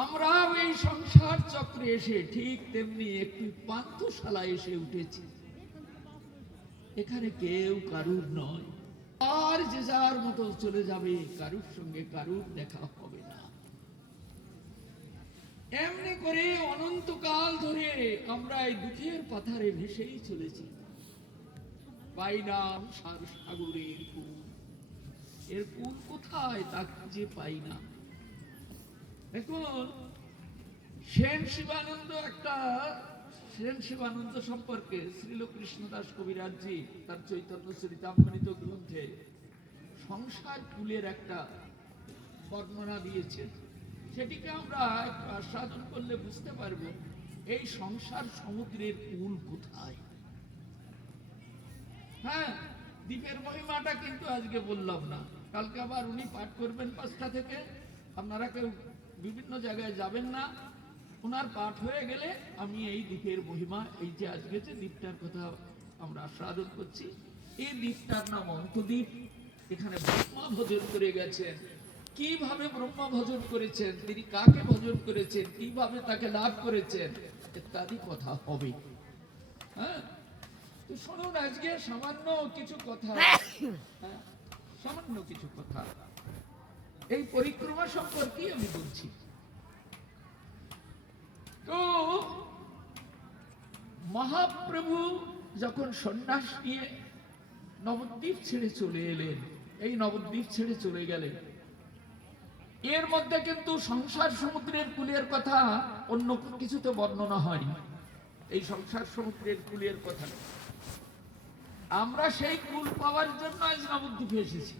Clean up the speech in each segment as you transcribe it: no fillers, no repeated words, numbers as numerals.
আমরা এই সংসার চক্রে এসে ঠিক তেমনি একটি পান্থশালা এসে উঠেছি। এখানে কেউ কারুর নয়, আর যে যার মতো চলে যাবে, কারুর সঙ্গে কারুর দেখা হবে না। এমনি করে অনন্তকাল ধরে আমরা এই দুঃখের পাথারে ভেসেই চলেছি। পাই না সাগরের কুল, এর কুল কোথায় তা খুঁজে পাই না। দেখুন, সেন শিবানন্দ সম্পর্কে শ্রীল কৃষ্ণদাস কবিরাজজি তার চৈতন্য চরিতামৃত গ্রন্থে সংসার কুলের একটা বর্ণনা দিয়েছেন। সেটিকে আমরা একটু আস্বাদন করলে বুঝতে পারবো এই সংসার সমুদ্রের কুল কোথায়। হ্যাঁ, দ্বীপের মহিমাটা কিন্তু আজকে বললাম না, কালকে আবার উনি পাঠ করবেন 5টা থেকে। আপনারা কেউ বিভিন্ন জায়গায় যাবেন না, ওনার পাঠ হয়ে গেলে আমি এই দ্বীপের মহিমা, এই যে আজকে যে দ্বীপটার কথা আমরা আস্বাদন করছি, এই দ্বীপটার নাম অন্তদ্বীপ। এখানে ব্রহ্মা ভজন করে গেছেন, কিভাবে ব্রহ্মা ভজন করেছেন, তিনি কাকে ভজন করেছেন, কিভাবে তাকে লাভ করেছেন, ইত্যাদি কথা হবে। হ্যাঁ, তো শুনুন আজকে সামান্য কিছু কথা, সামান্য কিছু কথা এই পরিক্রমা সম্পর্কে আমি বলছি। তো মহাপ্রভু যখন সন্ন্যাস নিয়ে নবদ্বীপ ছেড়ে চলে এলেন, এই নবদ্বীপ ছেড়ে চলে গেলেন, এর মধ্যে কিন্তু সংসার সমুদ্রের কূলের কথা অন্য কিছুতে বর্ণনা হয়নি। এই সংসার সমুদ্রের কূলের কথা আমরা সেই কূল পাওয়ার জন্য আজ নবদ্বীপে এসেছি।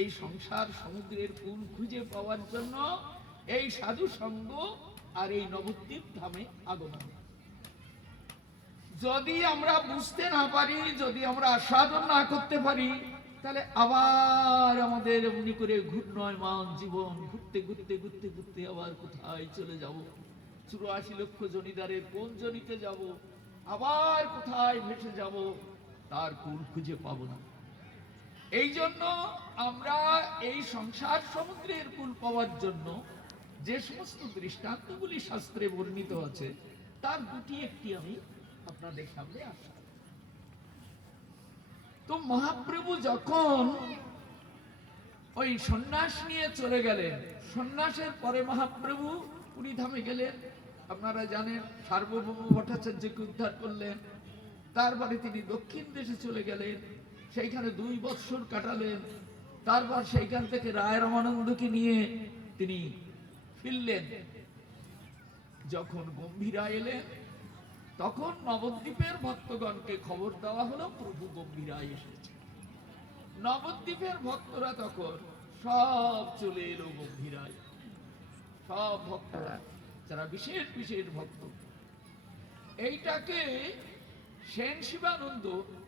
এই সংসার সমুদ্রের কূল খুঁজে পাওয়ার জন্য এই সাধু সঙ্গ আর এই নবদ্বীপ ধামে আগমন। যদি আমরা বুঝতে না পারি, যদি আমরা আস্বাদন না করতে পারি, তাহলে আবার আমাদের এমনি করে ঘূর্ণয়মান জীবন ঘুরতে ঘুরতে ঘুরতে ঘুরতে আবার কোথায় চলে যাব, 84 লক্ষ জনিদারের কোন জনিতে যাব, আবার কোথায় ভেসে যাব, তার কূল খুঁজে পাবো না। এই জন্য আমরা এই সংসার সমুদ্রের কূল পাওয়ার জন্য যে সমস্ত দৃষ্টান্তগুলি শাস্ত্রে বর্ণিত আছে, তার দুটি একটি আমি আপনাদের সামনে আসা। তো মহাপ্রভু যখন ওই সন্ন্যাস নিয়ে চলে গেলেন, সন্ন্যাসের পরে মহাপ্রভু পুরীধামে গেলেন। আপনারা জানেন সার্বভৌম ভট্টাচার্যকে উদ্ধার করলেন, তারপরে তিনি দক্ষিণ দেশে চলে গেলেন, সেইখানে 2 বৎসর কাটালেন। তারপর সেইখান থেকে রায় রামানন্দকে নিয়ে তিনি ফিরলেন। যখন গম্ভীরা এলেন, তখন নবদ্বীপের ভক্তগণকে খবর দেওয়া হলো প্রভু গম্ভীরায় এসেছে। নবদ্বীপের ভক্তরা তখন সব চলে এলো গম্ভীরায়। সব ভক্তরা যারা বিশেষ বিশেষ ভক্ত, এইটাকে সেন শিবানন্দ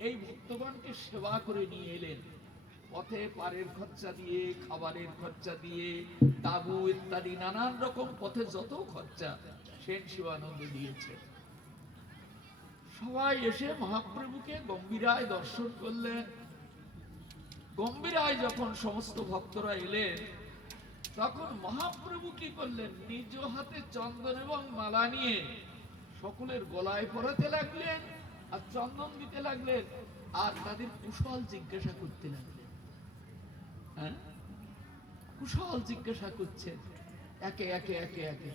এই ভক্তগণকে সেবা করে নিয়ে এলেন। পথে পারের খরচা দিয়ে, খাবারের খরচা দিয়ে, তাবু ইত্যাদি নানান রকম পথে যত খরচা সেন শিবানন্দ দিয়েছে। সবাই এসে মহাপ্রভুকে গম্ভীরায় দর্শন করলেন। গম্ভীরায় যখন সমস্ত ভক্তরা এলেন, তখন মহাপ্রভু কি করলেন, নিজ হাতে চন্দন এবং মালা নিয়ে সকলের গলায় পরাতে লাগলেন, আর চন্দন দিতে লাগলেন, আর তাদের কুশল জিজ্ঞাসা করতে লাগলেন। হ্যাঁ, কুশল জিজ্ঞাসা করছেন একে একে একে একে।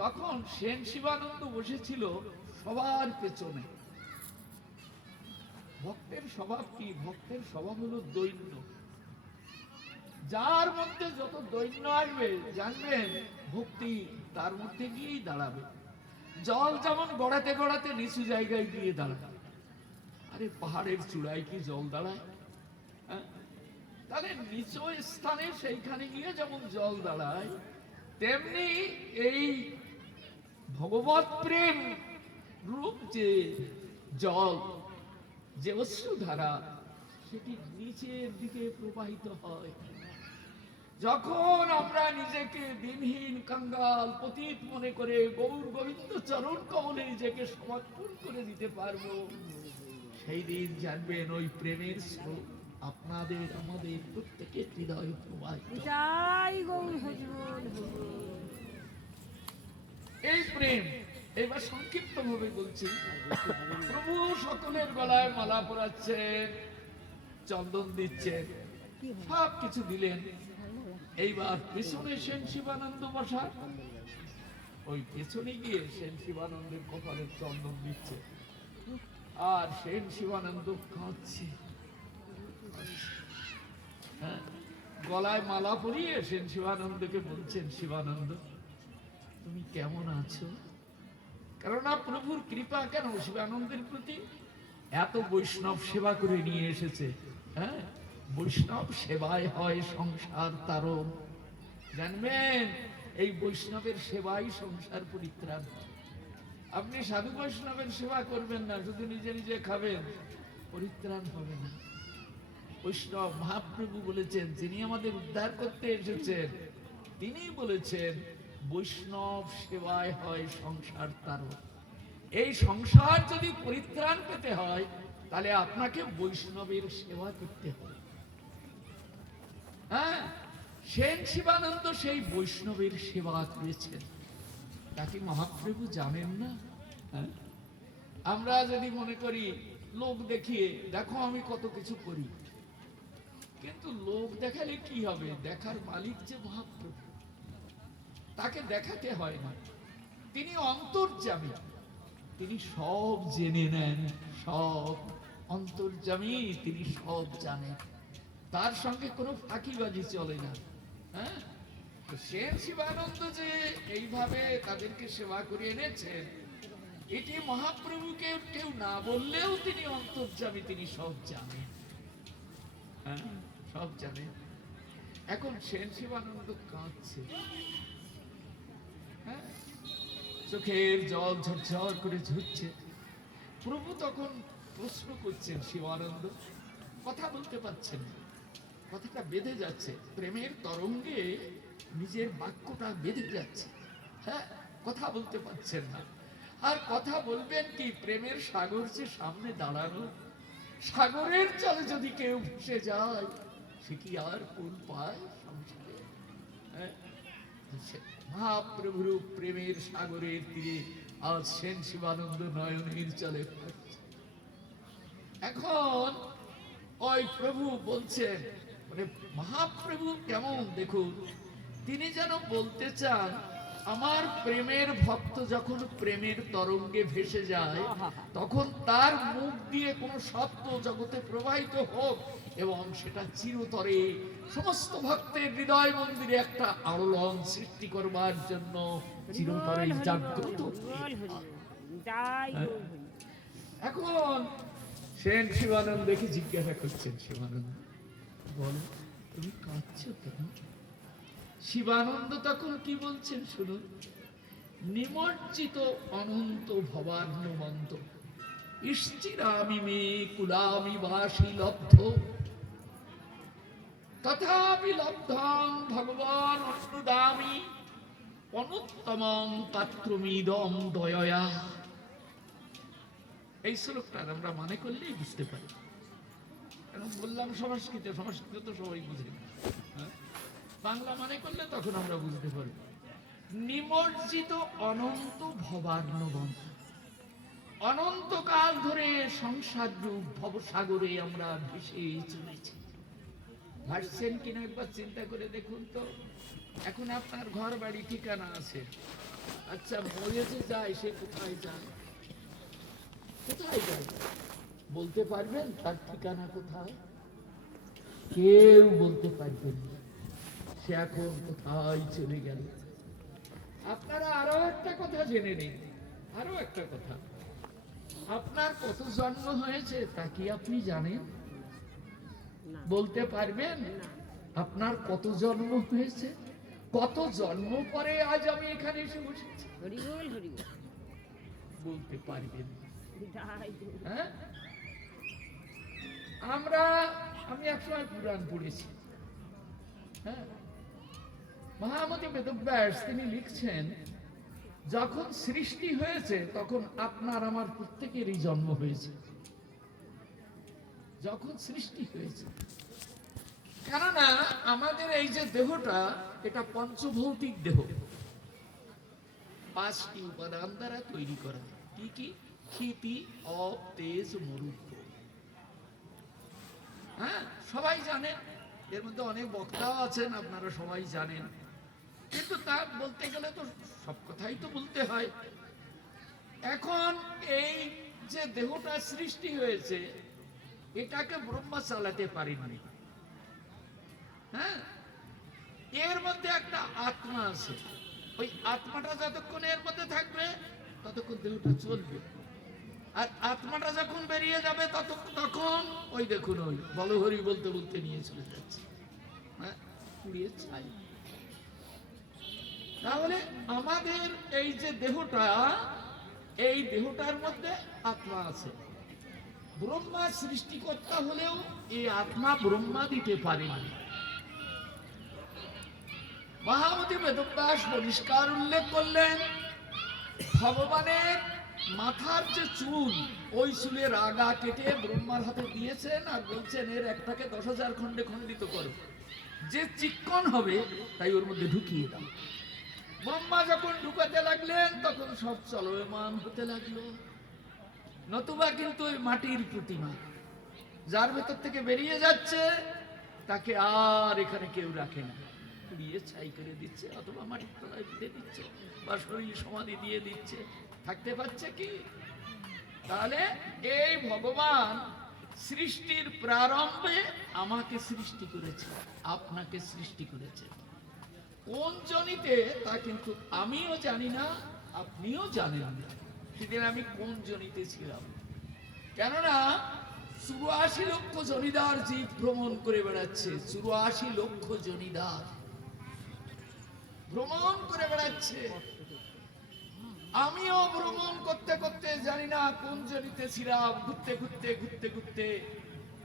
তখন সেন শিবানন্দ বসেছিল সবার পেছনে। ভক্তের স্বভাব কি? ভক্তের স্বভাব হলো দৈন্য। যার মধ্যে যত দৈন্য আসবে, জানবেন ভক্তি তার মধ্যে গিয়েই দাঁড়াবে। জল যেমন গড়াতে গড়াতে নিচু জায়গায় গিয়ে দাঁড়ায়, আরে পাহাড়ের চূড়ায় কি জল দাঁড়ায়? তাহলে নিচু স্থানে সেইখানে গিয়ে যেমন জল দাঁড়ায়, তেমনি এই ভগবৎ প্রেম রূপ যে জল, যে অশ্রুধারা, সেটি নিচের দিকে প্রবাহিত হয়। যখন আমরা নিজেকে দিনহীন, কাঙ্গাল, পতিত মনে করে গৌর গোবিন্দ চরণ কমলে নিজেকে সমর্পণ করে দিতে পারবো, সেই দিন জানবেন ওই প্রেমের স্রোত আপনাদের আমাদের প্রত্যেকের হৃদয় প্রবাহিত। সেই প্রেম। এবার সংক্ষিপ্ত ভাবে বলছি, প্রভু সকলের গলায় মালা পরাচ্ছেন, চন্দন দিচ্ছেন, সব কিছু দিলেন। এইবার পেছনে সেন শিবানন্দ বসা, ওই পেছনে গিয়ে সেন শিবানন্দের কপালে চন্দন দিচ্ছে, আর সেন শিবানন্দ কাঁদছে। হ্যাঁ, গলায় মালা পরিয়ে সেন শিবানন্দকে বলছেন, শিবানন্দ তুমি কেমন আছো? কেননা প্রভুর কৃপা কেন শিবানন্দের প্রতি, এত বৈষ্ণব সেবা করে নিয়ে এসেছে। হ্যাঁ, বৈষ্ণব সেবায় হয় সংসার তারণ। জানবেন, এই বৈষ্ণবের সেবাই সংসার পরিত্রাণ। আপনি সাধু বৈষ্ণবের সেবা করবেন না, শুধু নিজে নিজে খাবেন, পরিত্রাণ হবে না। বৈষ্ণব মহাপ্রভু বলেছেন, যিনি আমাদের উদ্ধার করতে এসেছেন, তিনি বলেছেন বৈষ্ণব সেবায় হয় সংসার তারণ। এই সংসার যদি পরিত্রাণ পেতে হয়, তাহলে আপনাকে বৈষ্ণবের সেবা করতে হবে। হ্যাঁ, সেন শিবানন্দ সেই বৈষ্ণবের সেবা করেছেন, তাকে মহাপ্রভু জানেন না? হ্যাঁ, আমরা যদি মনে করি লোক দেখিয়ে, দেখো আমি কত কিছু করি, কিন্তু লোক দেখালে কি হবে? দেখার মালিক যে মহাপ্রভু, তাকে দেখাতে হয় না। তিনি অন্তর্যামী, তিনি সব জেনে নেন, সব অন্তর্যামী, তিনি সব জানেন, তার সঙ্গে কোনো ফাঁকিবাজি চলে না। হ্যাঁ, সেন শিবানন্দ যে এইভাবে তাদেরকে সেবা করে এনেছেন, এটি মহাপ্রভুকে কেউ না বললেও তিনি অন্তর্যামী, তিনি সব জানেন। হ্যাঁ, সব জানেন। এখন সেন শিবানন্দ কাঁদছে, হ্যাঁ, চোখের জল ঝরঝর করে ঝরছে। প্রভু তখন প্রশ্ন করছেন, শিবানন্দ কথা বলতে পারছেন না, কথাটা বেঁধে যাচ্ছে, প্রেমের তরঙ্গে নিজের বাক্যটা বেঁধে যাচ্ছে। হ্যাঁ, কথা বলতে পারছেন না। আর কথা বলবেন কি? প্রেমের সাগর যে সামনে দাঁড়ানো, সাগরের জলে যদি কেউ ভেসে যায়, সে কি আর কোন পায় সংসারে? হ্যাঁ, মহাপ্রভুর প্রেমের সাগরের তীরে আজ সেন শিবানন্দ নয়নের জলে ভাসছে। এখন ওই প্রভু বলছেন, মানে মহাপ্রভু কেমন দেখুন, তিনি যেন বলতে চান, আমার প্রেমের ভক্ত যখন প্রেমের তরঙ্গে ভেসে যায়, তখন তার মুখ দিয়ে কোনো শব্দ জগতে প্রবাহিত হোক, এবং সেটা চিরতরে সমস্ত ভক্তের হৃদয় মন্দিরে একটা আলোড়ন সৃষ্টি করবার জন্য চিরতরে জাগ্রত। এখন সেন শিবানন্দকে জিজ্ঞাসা করছেন, শিবানন্দ বলো তুমি কাঁদছো কেন? শিবানন্দ তখন কি বলছেন শুনুন, নিমজ্জিত অনন্ত ভবার্ণমন্ত ইষ্টিরামি মে কুলামি বাসি লব্ধ তথাপি লব্ধং ভগবান অনুদামি অনুত্তমং পাত্রমিদম দয়য়া। এই শ্লোকটার আমরা মানে করলেই বুঝতে পারি। এখন বললাম সংস্কৃত, সংস্কৃত তো সবাই বুঝে না, বাংলা মানে করলে তখন আমরা বুঝতে পারি। নিমজ্জিত অনন্ত ভবার্ণবন্ত, অনন্তকাল ধরে সংসার রূপ ভবসাগরে আমরা ভেসে চলেছি। ভাসছেন কিনা একবার চিন্তা করে দেখুন তো। এখন আপনার ঘর বাড়ি ঠিকানা আছে, আচ্ছা মরে যে যায় সে কোথায় যায়? কোথায় যায় বলতে পারবেন? তার ঠিকানা কোথায়? কেউ বলতে পারবেন না, সে এখন কোথায় চলে গেল। আপনারা আরো একটা কথা জেনে নিন, আরো একটা কথা, আপনার কত জন্ম হয়েছে তা কি আপনি জানেন? বলতে পারবেন আপনার কত জন্ম হয়েছে? কত জন্ম পরে আজ আমি এখানে এসে বসেছি? বলতে পারবেন? হ্যাঁ, আমি একসময় পুরাণ পড়েছি। হ্যাঁ, মহামতি বেদব্যাস তিনি লিখছেন, যখন সৃষ্টি হয়েছে তখন আপনার আমার প্রত্যেকেরই জন্ম হয়েছে। যখন সৃষ্টি হয়েছে, কেননা আমাদের এই যে দেহটা, এটা পঞ্চভৌতিক দেহ। 5টি উপাদান দ্বারা তৈরি করা। কি কি? ক্ষিতি, অপ, তেজ, মরুত্ব। হ্যাঁ, সবাই জানেন, এর মধ্যে অনেক বক্তাও আছেন, আপনারা সবাই জানেন, কিন্তু তা বলতে গেলে তো সব কথাই তো বলতে হয়। এখন এই যে দেহটা সৃষ্টি হয়েছে, এটাকে ব্রহ্মা চালাতে পারেননি। হ্যাঁ, এর মধ্যে একটা আত্মা আছে, ওই আত্মাটা যতক্ষণ এর মধ্যে থাকবে ততক্ষণ দেহটা চলবে, আর আত্মাটা যখন বেরিয়ে যাবে তখন ওই দেখুন ওই বলহরি বলতে বলতে নিয়ে চলে যাচ্ছে। হ্যাঁ, পুড়িয়ে ছাই। তাহলে আমাদের এই যে দেহটা, এই দেহটার মধ্যে আত্মা আছে। ব্রহ্মা সৃষ্টিকর্তা হলেও এই আত্মা ব্রহ্মা দিতে পারেনি। মহামতি বেদব্যাস পরিষ্কার উল্লেখ করলেন, ভগবানের মাথার যে চুল, ওই চুলের আগা কেটে ব্রহ্মার হাতে দিয়েছেন আর বলছেন এর একটাকে 10,000 খণ্ডে খণ্ডিত করো, যে চিক্কণ হবে তাই ওর মধ্যে ঢুকিয়ে দাও। ব্রহ্মা যখন ঢুকাতে লাগলেন তখন সব চলমান হতে লাগলো। নতুবা কিন্তু ওই মাটির প্রতিমা যার ভেতর থেকে বেরিয়ে যাচ্ছে তাকে আর এখানে কেউ রাখে না, পুড়িয়ে ছাই করে দিচ্ছে, অথবা মাটির তলায় দিয়ে দিচ্ছে, বা শরীর সমাধি দিয়ে দিচ্ছে, থাকতে পারছে কি? তাহলে এই ভগবান সৃষ্টির প্রারম্ভে আমাকে সৃষ্টি করেছে, আপনাকে সৃষ্টি করেছে। কোন জনিতে তা কিন্তু আমিও জানি না, আপনিও জানেন না সেদিন আমি কোন জনিতে ছিলাম। কেননা 84 লক্ষ জনিদার জীব ভ্রমণ করে বেড়াচ্ছে, 84 লক্ষ জনিদার ভ্রমণ করে বেড়াচ্ছে। আমিও ভ্রমণ করতে করতে জানি না কোন জনিতে ছিলাম। ঘুরতে ঘুরতে ঘুরতে ঘুরতে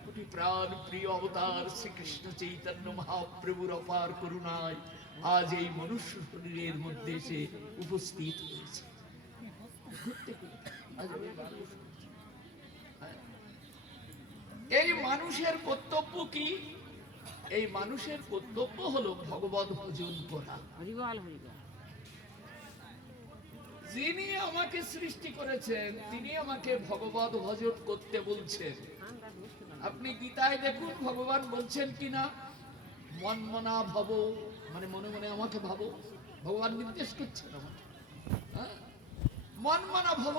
কোটি প্রাণ প্রিয় অবতার শ্রীকৃষ্ণ চৈতন্য মহাপ্রভুর অপার করুণায় আজ এই মনুষ্য শরীরের মধ্যে এসে উপস্থিত হয়েছে। ঘুরতে ঘুরতে এই মানুষের কর্তব্য কি? এই মানুষের কর্তব্য হলো ভগবত ভজন করা। যিনি আমাকে সৃষ্টি করেছেন তিনি আমাকে ভগবত ভজন করতে বলছেন। আপনি গীতায় দেখুন ভগবান বলছেন কিনা, মনমনা ভব, মানে মনে মনে আমাকে ভাবো। ভগবান নির্দেশ করছেন আমাকে, মনমনা ভব,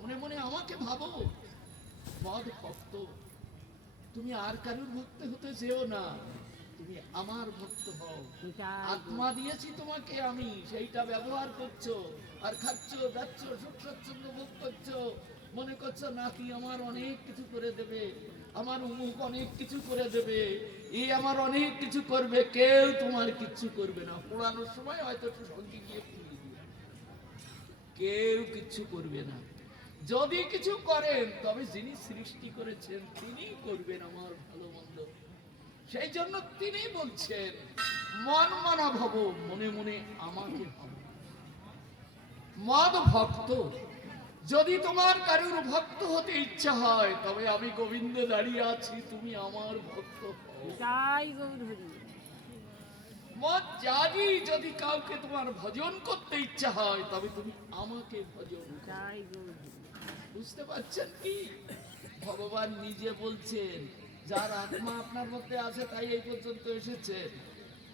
মনে মনে আমাকে ভাবো। মদ ভক্ত, তুমি আর কারুর ভক্ত হতে যেও না, তুমি আমার ভক্ত হও। আত্মা দিয়েছি তোমাকে আমি, সেইটা ব্যবহার করছো আর খাচ্ছ, যাচ্ছ, সুখ স্বাচ্ছন্দ্য ভোগ করছো, মনে করছো নাতি আমার অনেক কিছু করে দেবে, আমার অমুক অনেক কিছু করে দেবে, এই আমার অনেক কিছু করবে। কেউ তোমার কিচ্ছু করবে না। পোড়ানোর সময় হয়তো একটু সঙ্গে গিয়ে পুড়িয়ে দিবে, কেউ কিচ্ছু করবে না। যদি কিছু করেন তবে যিনি সৃষ্টি করেছেন তিনি করবেন আমার ভালো মন্দ। সেই জন্য তিনি বলছেন মন মনা ভব, মনে মনে আমাকে ভাবো। মদ ভক্ত, যদি তোমার কারুর ভক্ত হতে ইচ্ছা হয় তবে আমি গোবিন্দ দাঁড়িয়ে আছি, তুমি আমার ভক্ত হও। মদ জাগি, যদি কাউকে তোমার ভজন করতে ইচ্ছা হয় তবে তুমি আমাকে ভজন করো। বুঝতে পারছেন কি? ভগবান নিজে বলছেন যার আত্মা আপনার মধ্যে আছে তাই এই পর্যন্ত এসেছেন।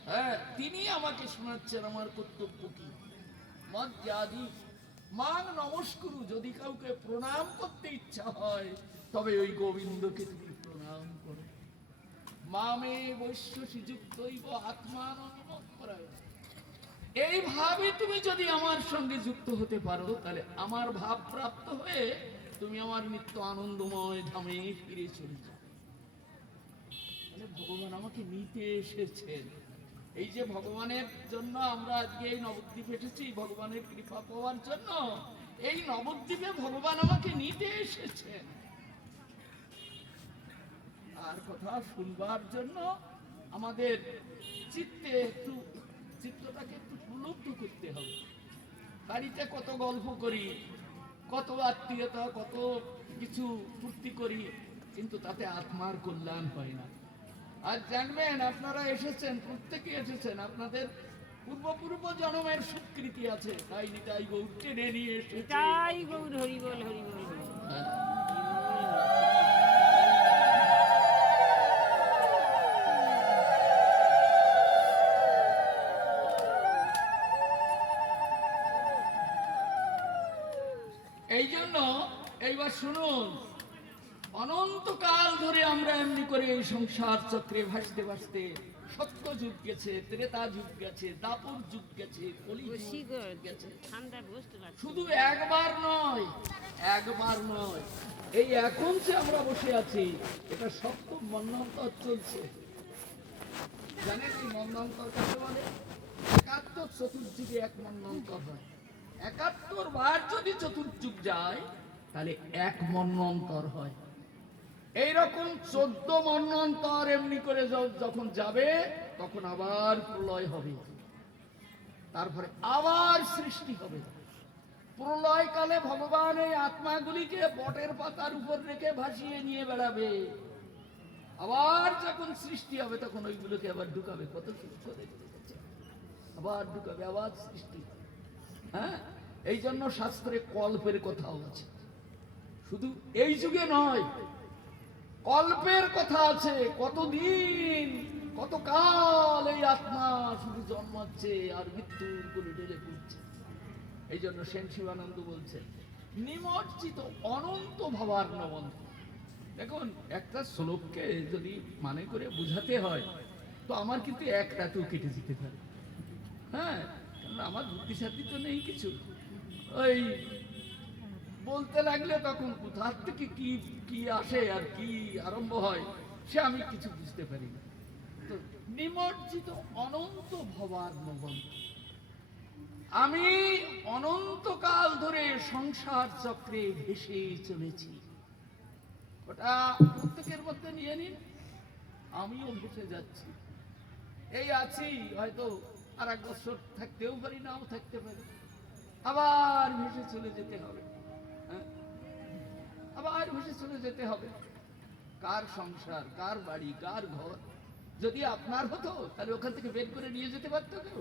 হ্যাঁ, তিনি আমাকে শোনাচ্ছেন আমার কর্তব্য কি। মদ জাদি মান নমস্কুরু, যদি কাউকে প্রণাম করতে ইচ্ছা হয় তবে ওই গোবিন্দকে তুমি প্রণাম করো। মামে বৈশ্য শ্রীযুক্তৈব আত্মানমৎপরায়ণ, এইভাবে তুমি যদি আমার সঙ্গে যুক্ত হতে পারো তাহলে আমার ভাব প্রাপ্ত হয়ে তুমি আমার নিত্য আনন্দময় ধামে ফিরে চলে যাও। ভগবান আমাকে নিতে এসেছেন। এই যে ভগবানের জন্য আমরা আজকে এই নবদ্বীপে এসেছি, ভগবানের কৃপা পাওয়ার জন্য এই নবদ্বীপে ভগবান আমাকে নিতে এসেছেন। আর কথা শুনবার জন্য আমাদের চিত্তটাকে একটু প্রলুব্ধ করতে হবে। বাড়িতে কত গল্প করি, কত আত্মীয়তা, কত কিছু ফুর্তি করি, কিন্তু তাতে আত্মার কল্যাণ হয় না। আর জানবেন আপনারা এসেছেন, প্রত্যেকে এসেছেন, আপনাদের পূর্ব জন্মের স্বীকৃতি আছে, তাই নিতাই গৌর টেনে নিয়ে এসেছে। তাই গৌর হরি বল হরি বল হরি বল। হ্যাঁ। এই জন্য এইবার শুনুন, অনন্তকাল ধরে আমরা এমনি করে এই সংসার চক্রে ভাসতে ভাসতে সত্য যুগ গেছে, ত্রেতা যুগ গেছে, দাপর যুগ গেছে, কলি বসি যুগ গো, গেছে। ঠান্ডা বসতে পারছি শুধু একবার নয়, একবার নয়, এই এখন যে আমরা বসে আছি এটা সপ্তম মন্বন্তর চলছে। জানেন এই মন্বন্তর কাকে বলে? ৭১ চতুর্যুগে এক মন্বন্তর হয়। ৭১ বার যদি চতুর্যুগ যায় তাহলে এক মন্বন্তর হয়। এইরকম 14 মন্বন্তর এমনি করে যখন যাবে তখন আবার প্রলয় হবে, তারপরে আবার সৃষ্টি হবে। প্রলয়কালে ভগবান এই আত্মাগুলিকে বটের পাতার উপর রেখে ভাসিয়ে নিয়ে বেড়াবে। আবার যখন সৃষ্টি হবে তখন ওইগুলোকে আবার ঢুকাবে, কত সূক্ষ্ম দেখতে পাচ্ছে, আবার ঢুকাবে, আবার সৃষ্টি। হ্যাঁ, এই জন্য শাস্ত্রে কল্পের কথাও আছে। শুধু এই যুগে নয়, কল্পের কথা আছে। কতদিন কতকাল এই আত্মা শুধু জন্মাচ্ছে আর মৃত্যুর কোলে ঢেলে পড়ছে। এই জন্য সেন শিবানন্দ বলছেন নিমজ্জিত অনন্ত ভবার্ণবন্ত। দেখুন, একটা শ্লোককে যদি মানে করে বুঝাতে হয় তো আমার কিন্তু এক রাতেও কেটে যেতে পারে। হ্যাঁ, কারণ আমার বুদ্ধিসাধ্য তো নেই কিছু। ওই বলতে লাগলে তখন কোথার থেকে কি কি আসে আর কি আরম্ভ হয় সে আমি কিছু বুঝতে পারি না। তো নিমজ্জিত অনন্ত ভবার্ণবন্ত, আমি অনন্তকাল ধরে সংসার চক্রে ভেসে চলেছি। ওটা প্রত্যেকের মধ্যে নিয়ে নিন, আমিও ভেসে যাচ্ছি। এই আছি, হয়তো আর এক বছর থাকতেও পারি, নাও থাকতে পারি, আবার ভেসে চলে যেতে হবে। হ্যাঁ, আবার ভেসে চলে যেতে হবে। কার সংসার, কার বাড়ি, কার ঘর যদি আপনার হতো তাহলে ওখান থেকে বের করে নিয়ে যেতে পারতো কেউ?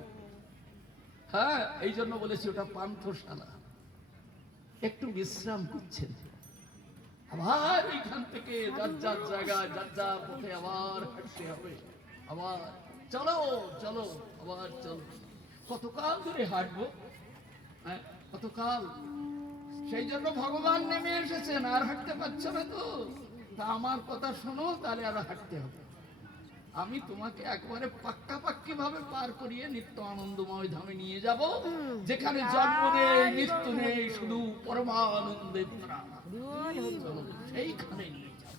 হ্যাঁ, এই জন্য বলেছি ওটা পান্থশালা। একটু বিশ্রাম করছেন, আবার এইখান থেকে যার যার জায়গায় যার যার পথে আবার হাঁটতে হবে। আবার চলো চলো, আবার চলো। কতকাল ধরে হাঁটবো? হ্যাঁ, কতকাল? সেই জন্য ভগবান নেমে এসেছেন। আর হাঁটতে পারছো না তো, তা আমার কথা শোনো, তাহলে আর হাঁটতে হবে। আমি তোমাকে একবারে পাক্কাপাক্কি ভাবে পার করিয়ে নিত্য আনন্দময় ধামে নিয়ে যাব, যেখানে জন্ম নেই, মৃত্যু নেই, শুধু পরমানন্দে ভরা। সেইখানে নিয়ে যাব।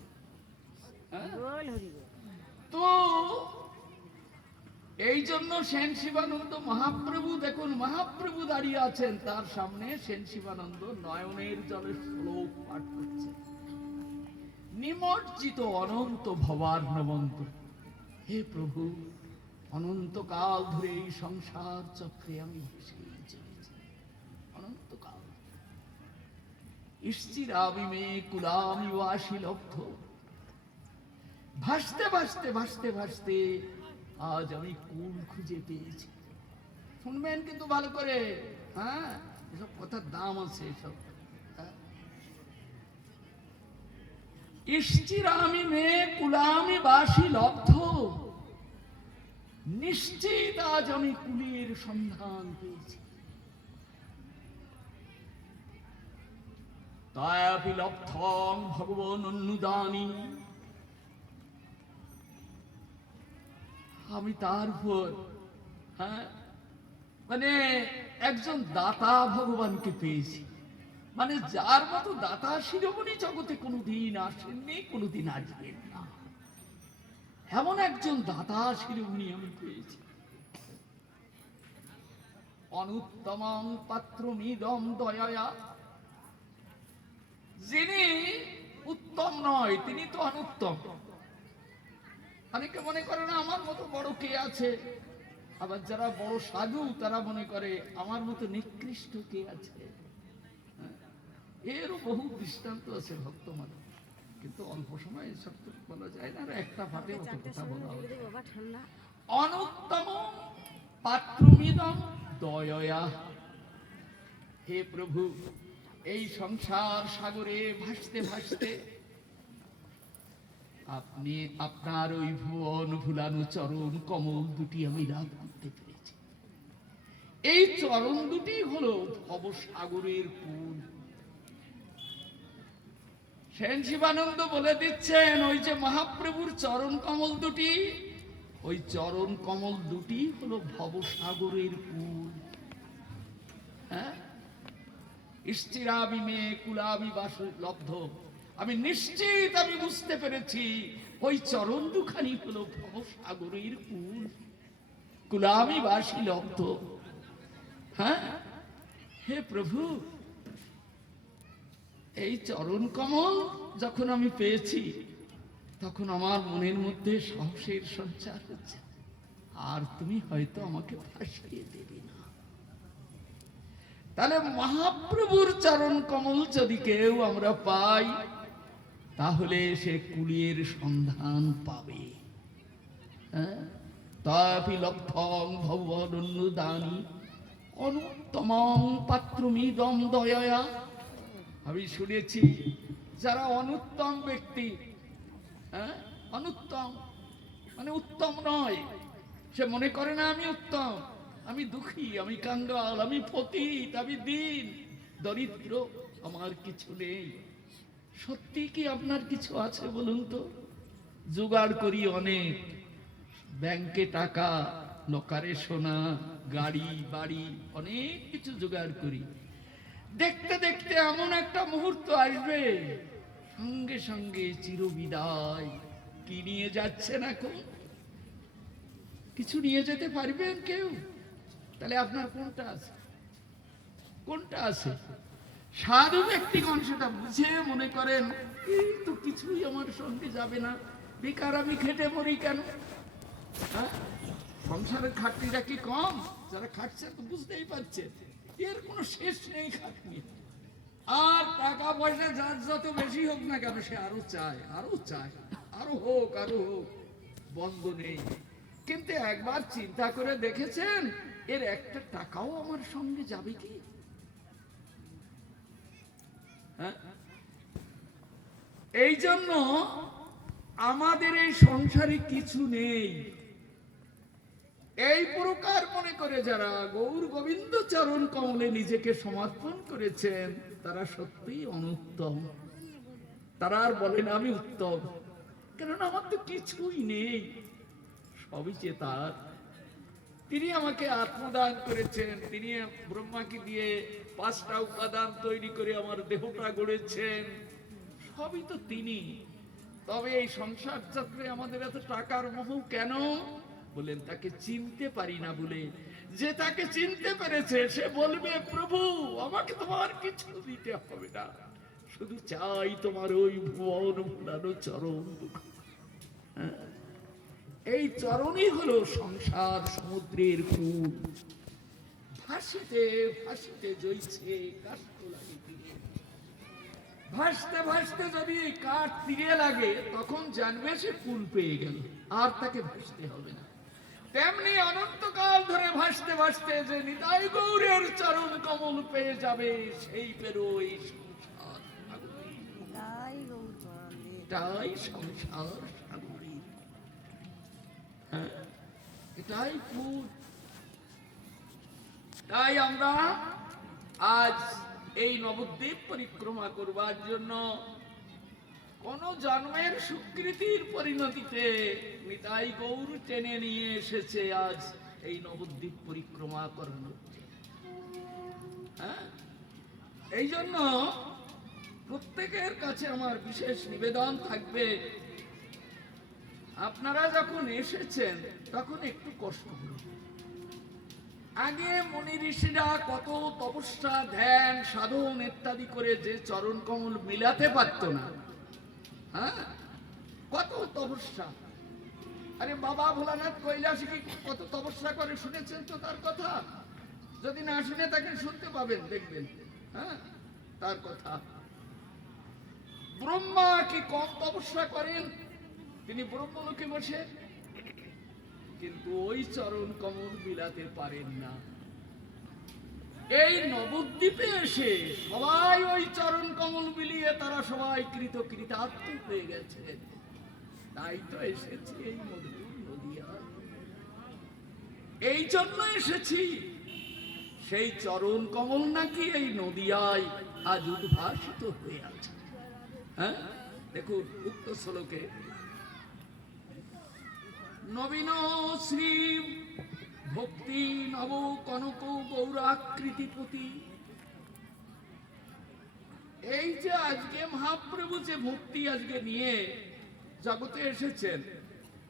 তো এই জন্য সেন শিবানন্দ মহাপ্রভু, দেখুন মহাপ্রভু দাঁড়িয়ে আছেন, তার সামনে সেন শিবানন্দ নয়নের জলের শ্লোক পাঠ করছে। নিমজ্জিত অনন্ত ভবার্ণবন্ত, হে প্রভু, অনন্তকাল ধরে এই সংসার চক্রে আমি ভেসে চলেছি। অনন্তকাল ইষ্টিরাবি মে কুলামি ওয়াসি লব্ধ, ভাসতে ভাসতে ভাসতে ভাসতে আজ আমি কুল খুঁজে পেয়েছি। শুনবেন কিন্তু ভালো করে, হ্যাঁ, এসব কথার দাম আছে। এসব ইষ্টিরামি মে কুলামি বাসি লব্ধ, নিশ্চিত আজ আমি কুলের সন্ধান পেয়েছি। তায়াপি লব্ধং ভগবান অনুদানী, আমি তার উপর, হ্যাঁ, মানে একজন দাতা ভগবানকে পেয়েছি। মানে যার মতো দাতা শিরোমণি জগতে কোনোদিন আসেননি, কোনোদিন আসবেন না, এমন একজন দাতা শিরোমণি আমি পেয়েছি। অনুত্তমং পাত্রমিদং দয়ায়া, যিনি উত্তম নয় তিনি তো অনুত্তম। অনেকে মনে করে না আমার মতো বড় কে আছে, আবার যারা বড় সাধু তারা মনে করে আমার মতো নিকৃষ্ট কে আছে। এরও বহু দৃষ্টান্ত আছে ভক্ত মানে, কিন্তু অল্প সময় সব তো বলা যায় না, আর একটা ফাটে অত কথা বলা হবে। অনুত্তম পাত্রমিদম দয়য়া। হে প্রভু, এই সংসার সাগরে ভাসতে ভাসতে আপনি আপনার ওই ভুবন ভুলানো চরণ কমল দুটি আমি লাভ করতে পেরেছি। এই চরণ দুটি হলো ভবসাগরের কুল। সেন শিবানন্দ বলে দিচ্ছেন, ওই যে মহাপ্রভুর চরণ কমল দুটি, ওই চরণ কমল দুটি হলো ভবসাগরের কুল। হ্যাঁ, স্থিরাবি মে কুলাবি বাস লব্ধ। আমি নিশ্চিত, আমি বুঝতে পেরেছি ওই চরণ দুখানি হলো ভবসাগরের কুল, কুলামি বাসি লব্ধ। হ্যাঁ, হে প্রভু, এই চরণ কমল যখন আমি পেয়েছি তখন আমার মনের মধ্যে সাহসের সঞ্চার হচ্ছে, আর তুমি হয়তো আমাকে ভাসিয়ে দেবে না। তাহলে মহাপ্রভুর চরণ কমল যদি কেউ আমরা পাই, তাহলে সে কুলির সন্ধান পাবে। তাপি লব্ধং ভবনন্যদানি অনুত্তমং পাত্রমিদম দয়য়া। আমি শুনেছি যারা অনুত্তম ব্যক্তি, অনুত্তম মানে উত্তম নয়, সে মনে করে না আমি উত্তম, আমি দুঃখী, আমি কাঙ্গাল, আমি পতিত, আমি দীন দরিদ্র, আমার কিছু নেই। সত্যি কি আপনার কিছু আছে বলুন তো? জোগাড় করি অনেক, ব্যাংকে টাকা, লকারে সোনা, গাড়ি বাড়ি, অনেক কিছু জোগাড় করি। দেখতে দেখতে এমন একটা মুহূর্ত আসবে, সঙ্গে সঙ্গে চিরবিদায়। কি নিয়ে যাচ্ছেন এখন? কিছু নিয়ে যেতে পারবেন কেউ? তাহলে আপনার কোনটা আছে? কোনটা আছে? সাধু ব্যক্তিগণ সেটা বুঝে মনে করেন, এই তো কিছুই আমার সঙ্গে যাবে না, বেকার আমি খেটে মরি কেন? সংসারের খাটনিটা কি কম? যারা খাটছে তো বুঝতেই পারছে এর কোনো শেষ নেই খাটনি। আর টাকা পয়সা যার যত বেশি হোক না কেন, সে আরো চায়, আরো চায়, আরো হোক, আরো হোক, বন্ধ নেই। কিন্তু একবার চিন্তা করে দেখেছেন এর একটা টাকাও আমার সঙ্গে যাবে কি? এই জন্য আমাদের এই সংসারে কিছু নেই। এই প্রকার মনে করে যারা গৌর গোবিন্দ চরণ কমলে নিজেকে সমর্পণ করেছেন, তারা সত্যিই অনুত্তম। তারা আর বলেন আমি উত্তম, কেননা আমার তো কিছুই নেই, সবই যে তার। তিনি আমাকে আত্মদান করেছেন, তিনি ব্রহ্মাকে দিয়ে 5টা উপাদান তৈরি করে আমার দেহটা গড়েছেন, সবই তো তিনি। তবে এই সংসার চক্রে আমাদের এত টাকার মোহ কেন? বলেন তাকে চিনতে পারি না বলে। যে তাকে চিনতে পেরেছে সে বলবে, প্রভু আমাকে তোমার কিছু দিতে হবে না, শুধু চাই তোমার ওই ভুবন ভুলানো চরণ। এই চরণই হলো সংসার সমুদ্রের কূল। ভাসিতে ভাসিতে জইছে কাঠতলায় তীরে। ভাসতে ভাসতে যদি কাঠ তীরে লাগে, তখন জানবে সে কুল পেয়ে গেল, আর তাকে ভাসতে হবে না। তেমনি অনন্তকাল ধরে ভাসতে ভাসতে যে নিতাই গৌরের চরণ কমল পেয়ে যাবে, সেই পেরো এই সংসার সাগরে। এটাই সংসার সাগরে, এটাই কুল। তাই আমরা আজ এই নবদ্বীপ পরিক্রমা করবার জন্য কোন জন্মের স্বীকৃতির পরিণতিতে নিতাই গৌর টেনে নিয়ে এসেছে আজ এই নবদ্বীপ পরিক্রমা করানো। এই জন্য প্রত্যেকের কাছে আমার বিশেষ নিবেদন থাকবে, আপনারা যখন এসেছেন তখন একটু কষ্ট করুন। আগে মুনি ঋষিরা কত তপস্যা, ধ্যান, সাধন ইত্যাদি করে যে চরণ কমল মিলাতে পারত না, কত তপস্যা। আরে বাবা ভোলানাথ কৈলাসী কি কত তপস্যা করে শুনেছেন তো তার কথা? যদি না শুনে তাকে শুনতে পাবেন, দেখবেন তার কথা। ব্রহ্মা কি কম তপস্যা করেন? তিনি ব্রহ্মলোকে বসে কিন্তু ওই চরণ কমল বিলাতে পারেন না। এই নবদ্বীপে এসে সবাই ওই চরণ কমল বিলিয়ে তারা সবাই কৃতার্থ হয়ে গেছে। তাই তো এসেছি এই মধুর নদিয়া, এই জন্য এসেছি। সেই চরণ কমল নাকি এই নদিয়ায় আজ উদ্ভাসিত হয়ে আছে। হ্যাঁ, দেখুন উক্ত শ্লোকে নবীন শ্রী ভক্তি নব কনক গৌরাকৃতিপতি। এই যে আজকে মহাপ্রভু যে ভক্তি আজকে নিয়ে জগতে এসেছেন,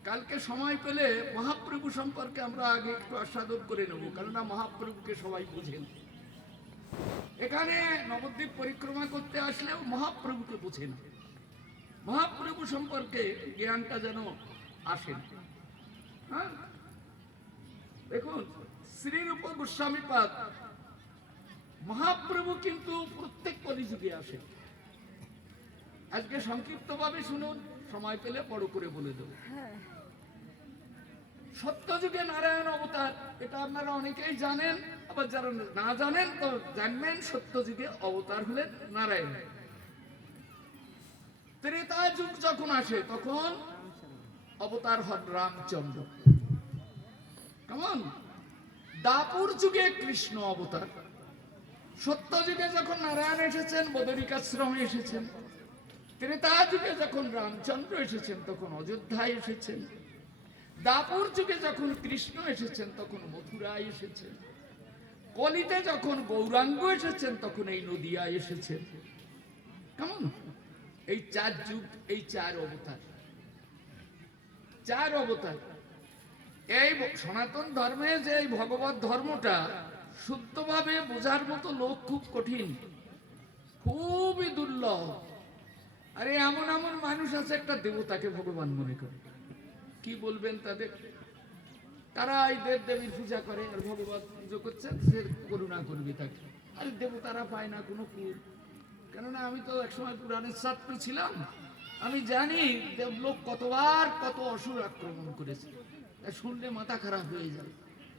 কালকে সময় পেলে মহাপ্রভু সম্পর্কে আমরা আগে একটু আস্বাদন করে নেব, কেননা মহাপ্রভুকে সবাই বুঝেন। এখানে নবদ্বীপ পরিক্রমা করতে আসলেও মহাপ্রভুকে বোঝেন, মহাপ্রভু সম্পর্কে জ্ঞানটা যেন আসেন। হ্যাঁ, দেখুন শ্রীরূপ গোস্বামীপাদ মহাপ্রভু কিন্তু প্রত্যেক কলিযুগে আসে। আজকে সংক্ষিপ্ত ভাবে শুনুন, সময় পেলে বড় করে বলে দেব। সত্যযুগে নারায়ণ অবতার, এটা আপনারা অনেকেই জানেন, আবার যারা না জানেন তো জানবেন। সত্যযুগে অবতার হলেন নারায়ণ। ত্রেতা যুগ যখন আসে তখন অবতার হন রামচন্দ্র। কেমন? দাপুর যুগে কৃষ্ণ অবতার। সত্যযুগে যখন নারায়ণ এসেছেন বদরিকাশ্রমে এসেছেন। ত্রেতা যুগে যখন রামচন্দ্র এসেছেন তখন অযোধ্যায় এসেছেন। দাপুর যুগে যখন কৃষ্ণ এসেছেন তখন মথুরায় এসেছেন। কলিতে যখন গৌরাঙ্গ এসেছেন তখন এই নদিয়ায় এসেছেন। কেমন? এই চার যুগ, এই চার অবতার, চার অবতার। এই সনাতন ধর্মে যে এই ভগবত ধর্মটা শুদ্ধভাবে বোঝার মতো লোক খুব কঠিন, খুবই দুর্লভ। আরে এমন এমন মানুষ আছে একটা দেবতাকে ভগবান মনে করে, কি বলবেন তাদের? তারা এই দেব দেবীর পূজা করে আর ভগবত পুজো করছে, সে করুণা করবে তাকে। আরে দেবতারা পায় না কোনো কুল। কেননা আমি তো একসময় পুরাণের ছাত্র ছিলাম, আমি জানি দেবলোক কতবার কত অসুর আক্রমণ করেছে। শুনলে মাথা খারাপ হয়ে যায়।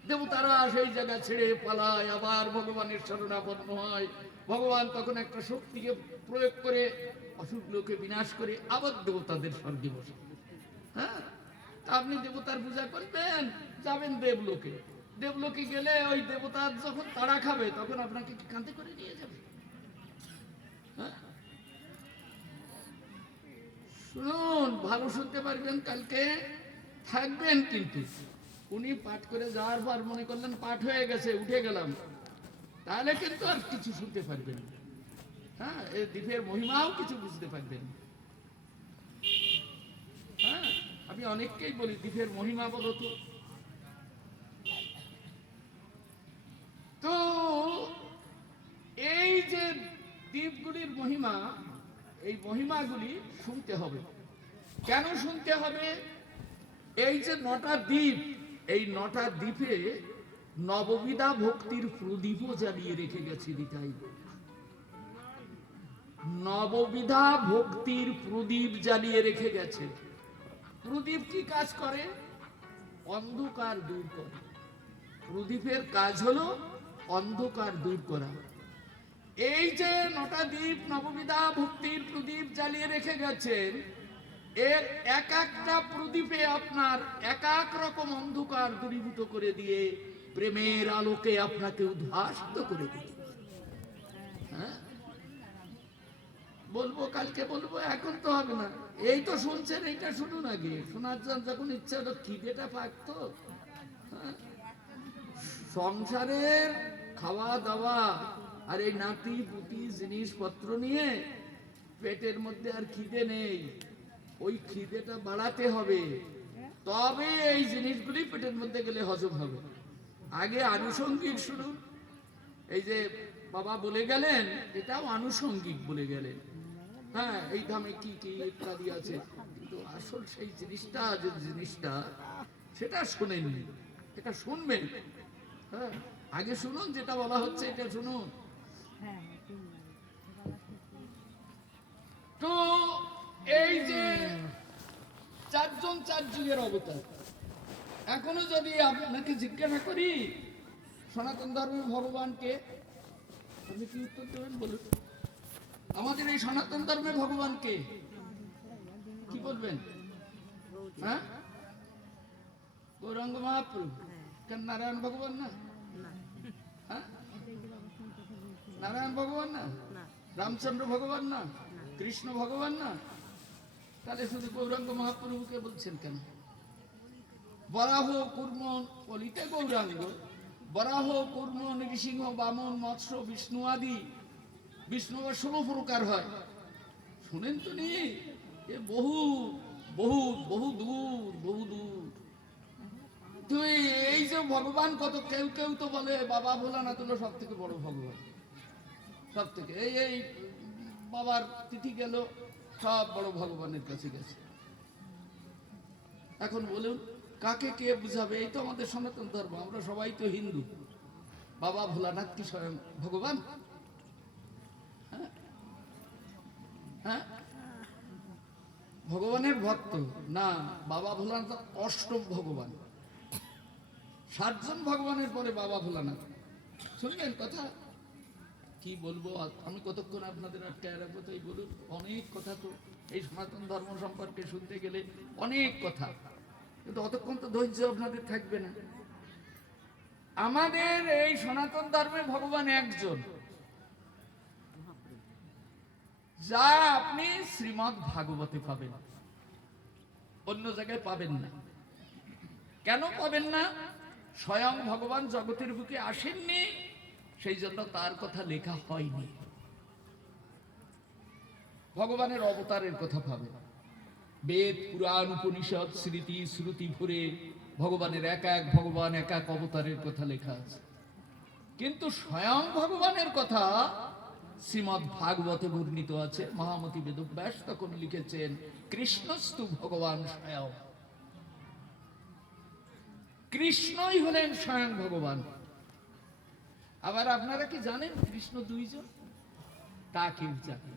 দেবতারা সেই জায়গা ছেড়ে পালায়, আবার ভগবানের শরণাপন্ন হয়। ভগবান তখন একটা শক্তিকে প্রয়োগ করে অসুরগুলোকে বিনাশ করে আবার দেবতাদের স্বর্গে বসে। হ্যাঁ, আপনি দেবতার পূজা করবেন, যাবেন দেবলোকে। দেবলোকে গেলে ওই দেবতার যখন তাড়া খাবে তখন আপনাকে কি কাঁধে করে নিয়ে যাবে? হ্যাঁ, শুনুন, ভালো শুনতে পারবেন, কালকে থাকবেন। কিন্তু উনি পাঠ করে যাওয়ার পর মনে করলেন পাঠ হয়ে গেছে, উঠে গেলাম, তাহলে কিন্তু আর কিছু শুনতে পারবেন না। হ্যাঁ, এই দ্বীপের মহিমাও কিছু বুঝতে পারবেন। হ্যাঁ, আমি অনেককেই বলি দ্বীপের মহিমা বলো তো। তো এই যে দ্বীপগুলির মহিমা, এই মহিমাগুলি শুনতে হবে। কেন শুনতে হবে? এই যে 9টা দ্বীপ, এই 9টা দ্বীপে নববিধা ভক্তির প্রদীপও জ্বালিয়ে রেখে গেছে নিতাই। নববিধা ভক্তির প্রদীপ জ্বালিয়ে রেখে গেছে। প্রদীপ কি কাজ করে? অন্ধকার দূর করে। প্রদীপের কাজ হলো অন্ধকার দূর করা। এই যে 9টা দ্বীপ নববিধা ভক্তির প্রদীপ জ্বালিয়ে রেখে গেছেন, এর এক একটা প্রদীপে আপনার এক এক রকম অন্ধকার দূরীভূত করে দিয়ে প্রেমের আলোকে আপনাকে উদ্ভাসিত করে দিয়ে। হ্যাঁ, বলবো কালকে বলবো, এখন তো হবে না। এই তো শুনছেন, এইটা শুনুন আগে। শোনার জন্য যখন ইচ্ছা হলো খিদেটা পাকতো। হ্যাঁ, সংসারের খাওয়া দাওয়া আর এই নাতি পুতি জিনিসপত্র নিয়ে পেটের মধ্যে আর খিদে নেই। ওই খিদেটা বাড়াতে হবে, তবে এই জিনিসগুলি পেটের মধ্যে গেলে হজম হবে। আগে আনুষঙ্গিক শুনুন। এই যে বাবা বলে গেলেন, এটাও আনুষঙ্গিক বলে গেলেন। হ্যাঁ, এই ধামে কি কি ইত্যাদি আছে, কিন্তু আসল সেই জিনিসটা, যে জিনিসটা সেটা শোনেননি, এটা শুনবেন। হ্যাঁ, আগে শুনুন, যেটা বলা হচ্ছে এটা শুনুন। তো এই যে 4 জন 4 যুগের অবতার, এখনো যদি আপনাকে জিজ্ঞাসা করি সনাতন ধর্মের ভগবানকে, আপনি কি উত্তর দেবেন বলুন? আমাদের এই সনাতন ধর্মের ভগবানকে কি বলবেন? হ্যাঁ, গৌরাঙ্গ মহাপ্রভু। কেন নারায়ণ ভগবান না? হ্যাঁ, নারায়ণ ভগবান না? রামচন্দ্র ভগবান না? কৃষ্ণ ভগবান না? তাহলে শুধু গৌরাঙ্গ মহাপ্রভুকে বলছেন কেন? বরাহ কুর্ম বলিতে গৌরাঙ্গ, বরাহ কুর্ম নৃসিংহ বামন মৎস্য বিষ্ণু আদি, বিষ্ণু 16 প্রকার হয়। শুনেন তো নি? এ বহু বহু বহু দূর, বহু দূর। তো এই যে ভগবান কত, কেউ কেউ তো বলে বাবা ভোলানাথ হলো সব থেকে বড় ভগবান, সব থেকে। এই এই বাবার তিথি গেল, সব বড় ভগবানের কাছে গেছে। এখন বলুন কাকে কে বুঝাবে? এই তো আমাদের সনাতন ধর্ম, আমরা সবাই তো হিন্দু। বাবা ভোলানাথ কি স্বয়ং ভগবান? হ্যাঁ, হ্যাঁ, ভগবানের ভক্ত না। বাবা ভোলানাথ অষ্টম ভগবান, 7 জন ভগবানের পরে বাবা ভোলানাথ। শুনলেন কথা? কি বলবো আমি, কতক্ষণ আপনাদের আটকায় রাখবো? তাই বলুন, অনেক কথা তো এই সনাতন ধর্ম সম্পর্কে শুনতে গেলে অনেক কথা, কিন্তু অতক্ষণ তো ধৈর্য আপনাদের থাকবে না। আমাদের এই সনাতন ধর্মে ভগবান একজন, যা আপনি শ্রীমদ্ ভাগবতে পাবেন, অন্য জায়গায় পাবেন না। কেন পাবেন না? স্বয়ং ভগবান জগতের বুকে আসেননি, সেই জন্য তার কথা লেখা হয়নি। ভগবানের অবতারের কথা পাবেন, বেদ পুরাণ উপনিষদ স্মৃতি শ্রুতি ভরে ভগবানের এক এক ভগবান এক এক অবতারের কথা লেখা আছে। কিন্তু স্বয়ং ভগবানের কথা শ্রীমদ্ ভাগবতে বর্ণিত আছে। মহামতি বেদব্যাস তখন লিখেছেন, কৃষ্ণস্তু ভগবান স্বয়ং। কৃষ্ণই হলেন স্বয়ং ভগবান। আবার আপনারা কি জানেন কৃষ্ণ 2 জন? তা কেউ জানে?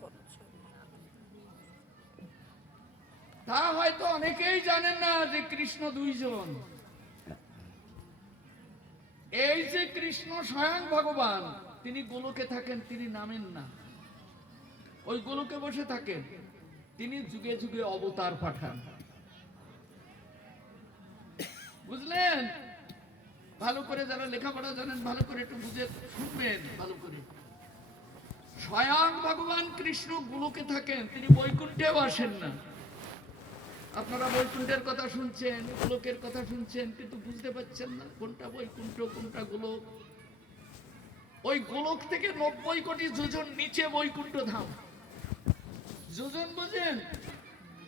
তা হয়তো অনেকেই জানেন না যে কৃষ্ণ 2 জন। এই যে কৃষ্ণ স্বয়ং ভগবান, তিনি গোলকে থাকেন, তিনি নামেন না। ওই গোলকে বসে থাকেন, তিনি যুগে যুগে অবতার পাঠান। বুঝলেন? ভালো করে যারা লেখাপড়া জানেন ভালো করে একটু বুঝে শুনবেন ভালো করে। স্বয়ং ভগবান কৃষ্ণ গোলকে থাকেন, তিনি বৈকুণ্ঠেও আসেন না। আপনারা বৈকুণ্ঠের কথা শুনছেন, গোলকের কথা শুনছেন, কিন্তু বুঝতে পারছেন না কোনটা বৈকুণ্ঠ কোনটা গোলক। ওই গোলক থেকে 90 কোটি যোজন নিচে বৈকুণ্ঠ ধাম। যোজন বোঝেন?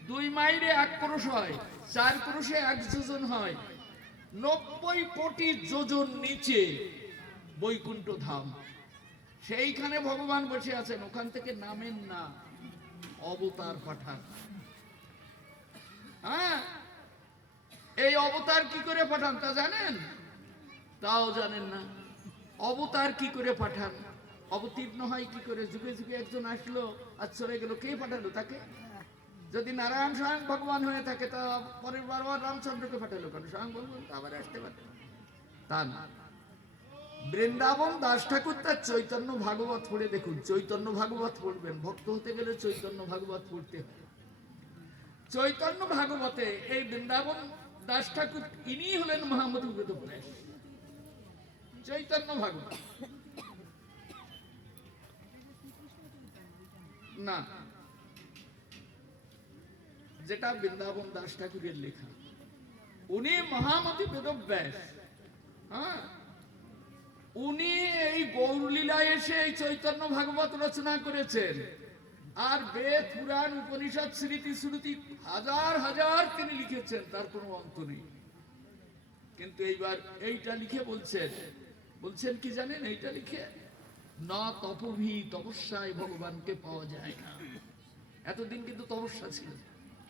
2 মাইলে 1 ক্রোশ হয়, 4 ক্রোশে 1 যোজন হয়। 90 কোটি যোজন নিচে বৈকুণ্ঠ ধাম। সেইখানে ভগবান বসে আছেন, ওখান থেকে নামেন না, অবতার পাঠান। হ্যাঁ, এই অবতার কি করে পাঠান তা জানেন? তাও জানেন না। অবতার কি করে পাঠান, অবতীর্ণ হয় কি করে? যুগে যুগে একজন আসলো আর চলে গেল, কে পাঠালো তাকে? যদি নারায়ণ স্বয়ং ভগবান হয়ে থাকে তা পরের বারবার রামচন্দ্রকে পাঠালো কেন? স্বয়ং ভগবান তো আবার আসতে পারে। তা না, বৃন্দাবন দাস ঠাকুর তার চৈতন্য ভাগবত পড়ে দেখুন। চৈতন্য ভাগবত পড়বেন, ভক্ত হতে গেলে চৈতন্য ভাগবত পড়তে হয়। চৈতন্য ভাগবতে এই বৃন্দাবন দাস ঠাকুর ইনি হলেন মহামতি বেদব্যাস। চৈতন্য ভাগবত না, যেটা বৃন্দাবন দাস ঠাকুরের লেখা, উনি মহামতি বেদব্যাস। হ্যাঁ, উনি এই গৌরলীলায় এসে এই চৈতন্য ভাগবত রচনা করেছেন। আর বেদ পুরাণ উপনিষদ স্মৃতি শ্রুতি হাজার হাজার তিনি লিখেছেন, তার কোনো অন্ত নেই। কিন্তু এইবার এইটা লিখে বলছেন কি জানেন? এইটা লিখে, না তপভি, তপস্যায় ভগবানকে পাওয়া যায় না। এতদিন কিন্তু তপস্যা ছিল,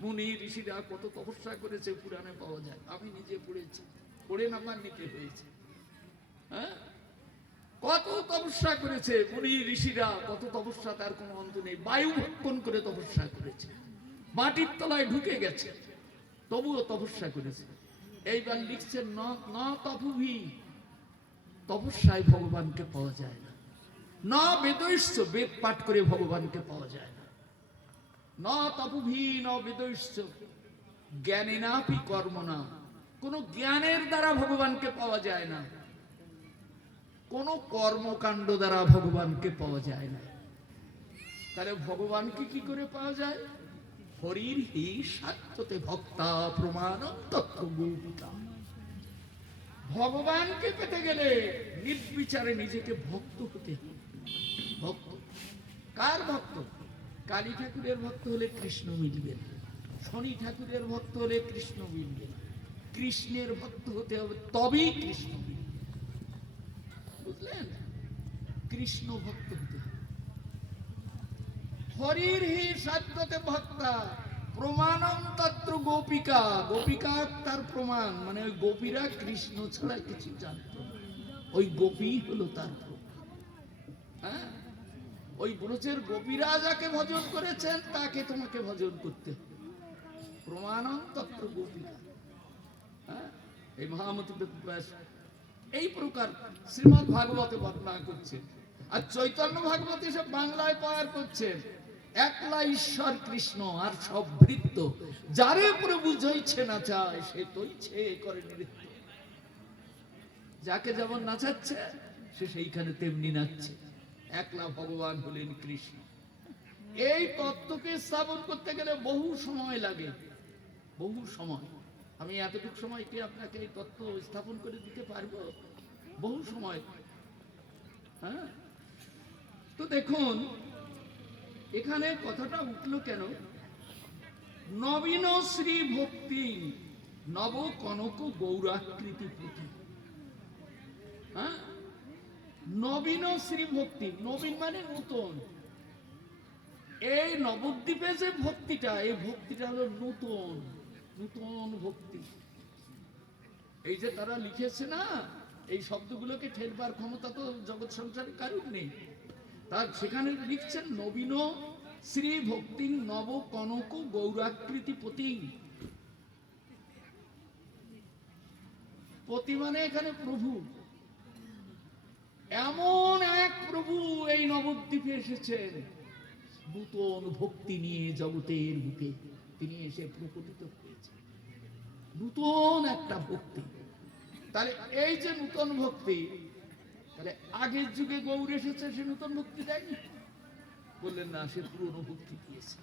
মুনি ঋষিরা কত তপস্যা করেছে, পুরাণে পাওয়া যায়। আমি নিজে পড়েছি, পড়ে নাম্বার নিতে হয়েছে। হ্যাঁ, কত তপস্যা করেছে মুনি ঋষিরা, কত তপস্যা তার কোনো অন্ত নেই। বায়ু ভক্ষণ করে তপস্যা করেছে, মাটির তলায় ঢুকে গেছে, তবুও তপস্যা করেছে। এইবার লিখছেন ন তপুভি, তপস্যায় ভগবানকে পাওয়া যায় না। ন বেদৈশ্য, বেদ পাঠ করে ভগবানকে পাওয়া যায় না। ন তপুভি ন বেদৈশ্য জ্ঞানেনাপি কর্মণা, কোন জ্ঞানের দ্বারা ভগবানকে পাওয়া যায় না, কোন কর্মকাণ্ড দ্বারা ভগবানকে পাওয়া যায় না। তাহলে ভগবানকে কি করে পাওয়া যায়? হরির হি সাত্যতে ভক্তা প্রমাণ তত্ত্ব গোপিকা। ভগবানকে পেতে গেলে নির্বিচারে নিজেকে ভক্ত হতে হবে। ভক্ত কার ভক্ত? কালী ঠাকুরের ভক্ত হলে কৃষ্ণ মিলবে না, শনি ঠাকুরের ভক্ত হলে কৃষ্ণ মিলবে না, কৃষ্ণের ভক্ত হতে হবে তবেই কৃষ্ণ মিলবে। বুঝলেন? কৃষ্ণ ভক্ত হতে হবে। হরির হি সাধ্যতে ভক্তা প্রমাণম তত্র গোপিকা, গোপিকা তার প্রমাণ, মানে ওই গোপীরা কৃষ্ণ ছাড়া কিছু জানত না, ওই গোপী হলো তার প্রমাণ। হ্যাঁ, ওই ব্রজের গোপীরা যাকে ভজন করেছেন তাকে তোমাকে ভজন করতে হবে। প্রমাণম তত্র গোপিকা। হ্যাঁ, এই মহামতি ব্যাস এই প্রকার শ্রীমদ্ ভাগবতে বর্ণনা করছেন। আর চৈতন্য ভাগবত এসব বাংলায় পাওয়ার করছেন। একলা ঈশ্বর কৃষ্ণ আর সব ভৃত্য, যারে প্রভু জয়ছে না চায় সে তৈছে করে নৃত্য। যাকে যেমন নাচাচ্ছে সে সেইখানে তেমনি নাচছে। একলা ভগবান হলেন কৃষ্ণ। এই তত্ত্বকে স্থাপন করতে গেলে বহু সময় লাগে, বহু সময়। আমি এতটুকু সময় কি আপনাকে এই তত্ত্ব স্থাপন করে দিতে পারবো? বহু সময়। হ্যাঁ, তো দেখুন এখানে কথাটা উঠলো কেন? নবীন শ্রী ভক্তি নব কনক গৌরাকৃতি পুঁথি। হ্যাঁ, নবীন শ্রী ভক্তি, নবীন মানে নূতন। এই নবদ্বীপে যে ভক্তিটা, এই ভক্তিটা হলো নূতন, নূতন ভক্তি। এই যে তারা লিখেছে না, এই শব্দগুলোকে ঠেলবার ক্ষমতা তো জগৎ সংসারে কারুর নেই। তার সেখানে লিখছেন নবীন শ্রী ভক্তি নব কনক গৌরাকৃতি পতি। পতি মানে এখানে প্রভু। এমন এক প্রভু এই নবদ্বীপে এসেছেন নূতন ভক্তি নিয়ে জগতের বুকে তিনি এসে প্রকটিত হয়েছেন। নূতন একটা ভক্তি। তাহলে এই যে নূতন ভক্তি, তাহলে আগের যুগে গৌর এসেছে সে নূতন ভক্তি দেয়নি? বললেন না, সে পুরনো ভক্তি দিয়েছে।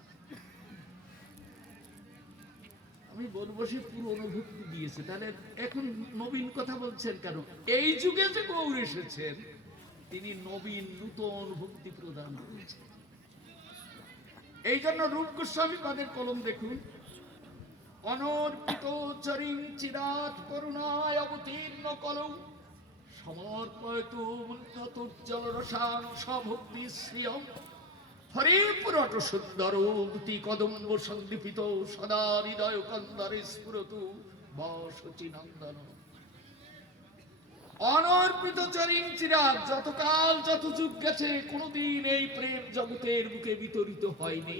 আমি বলবো সে পুরনো ভক্তি দিয়েছে। তাহলে এখন নবীন কথা বলছেন কেন? এই যুগে যে গৌর এসেছেন তিনি নবীন নূতন ভক্তি প্রদান করেছেন। এই জন্য রূপ গোস্বামী পাদের কলম দেখুন, অনর্পিত চরিং চিরাত করুণায় অবতীর্ণ কলৌ সমর্পয়তু উন্নতোজ্জ্বল রসাং স্বভক্তি শ্রিয়ম হরে পুরট সুন্দর দুটি কদম্ব সন্দীপিত সদা হৃদয় কন্দরে স্ফুরতু বসচি নন্দন। অনর্পিত চরিং চিরাত, যতকাল যত যুগ গেছে কোনদিন এই প্রেম জগতের বুকে বিতরিত হয়নি,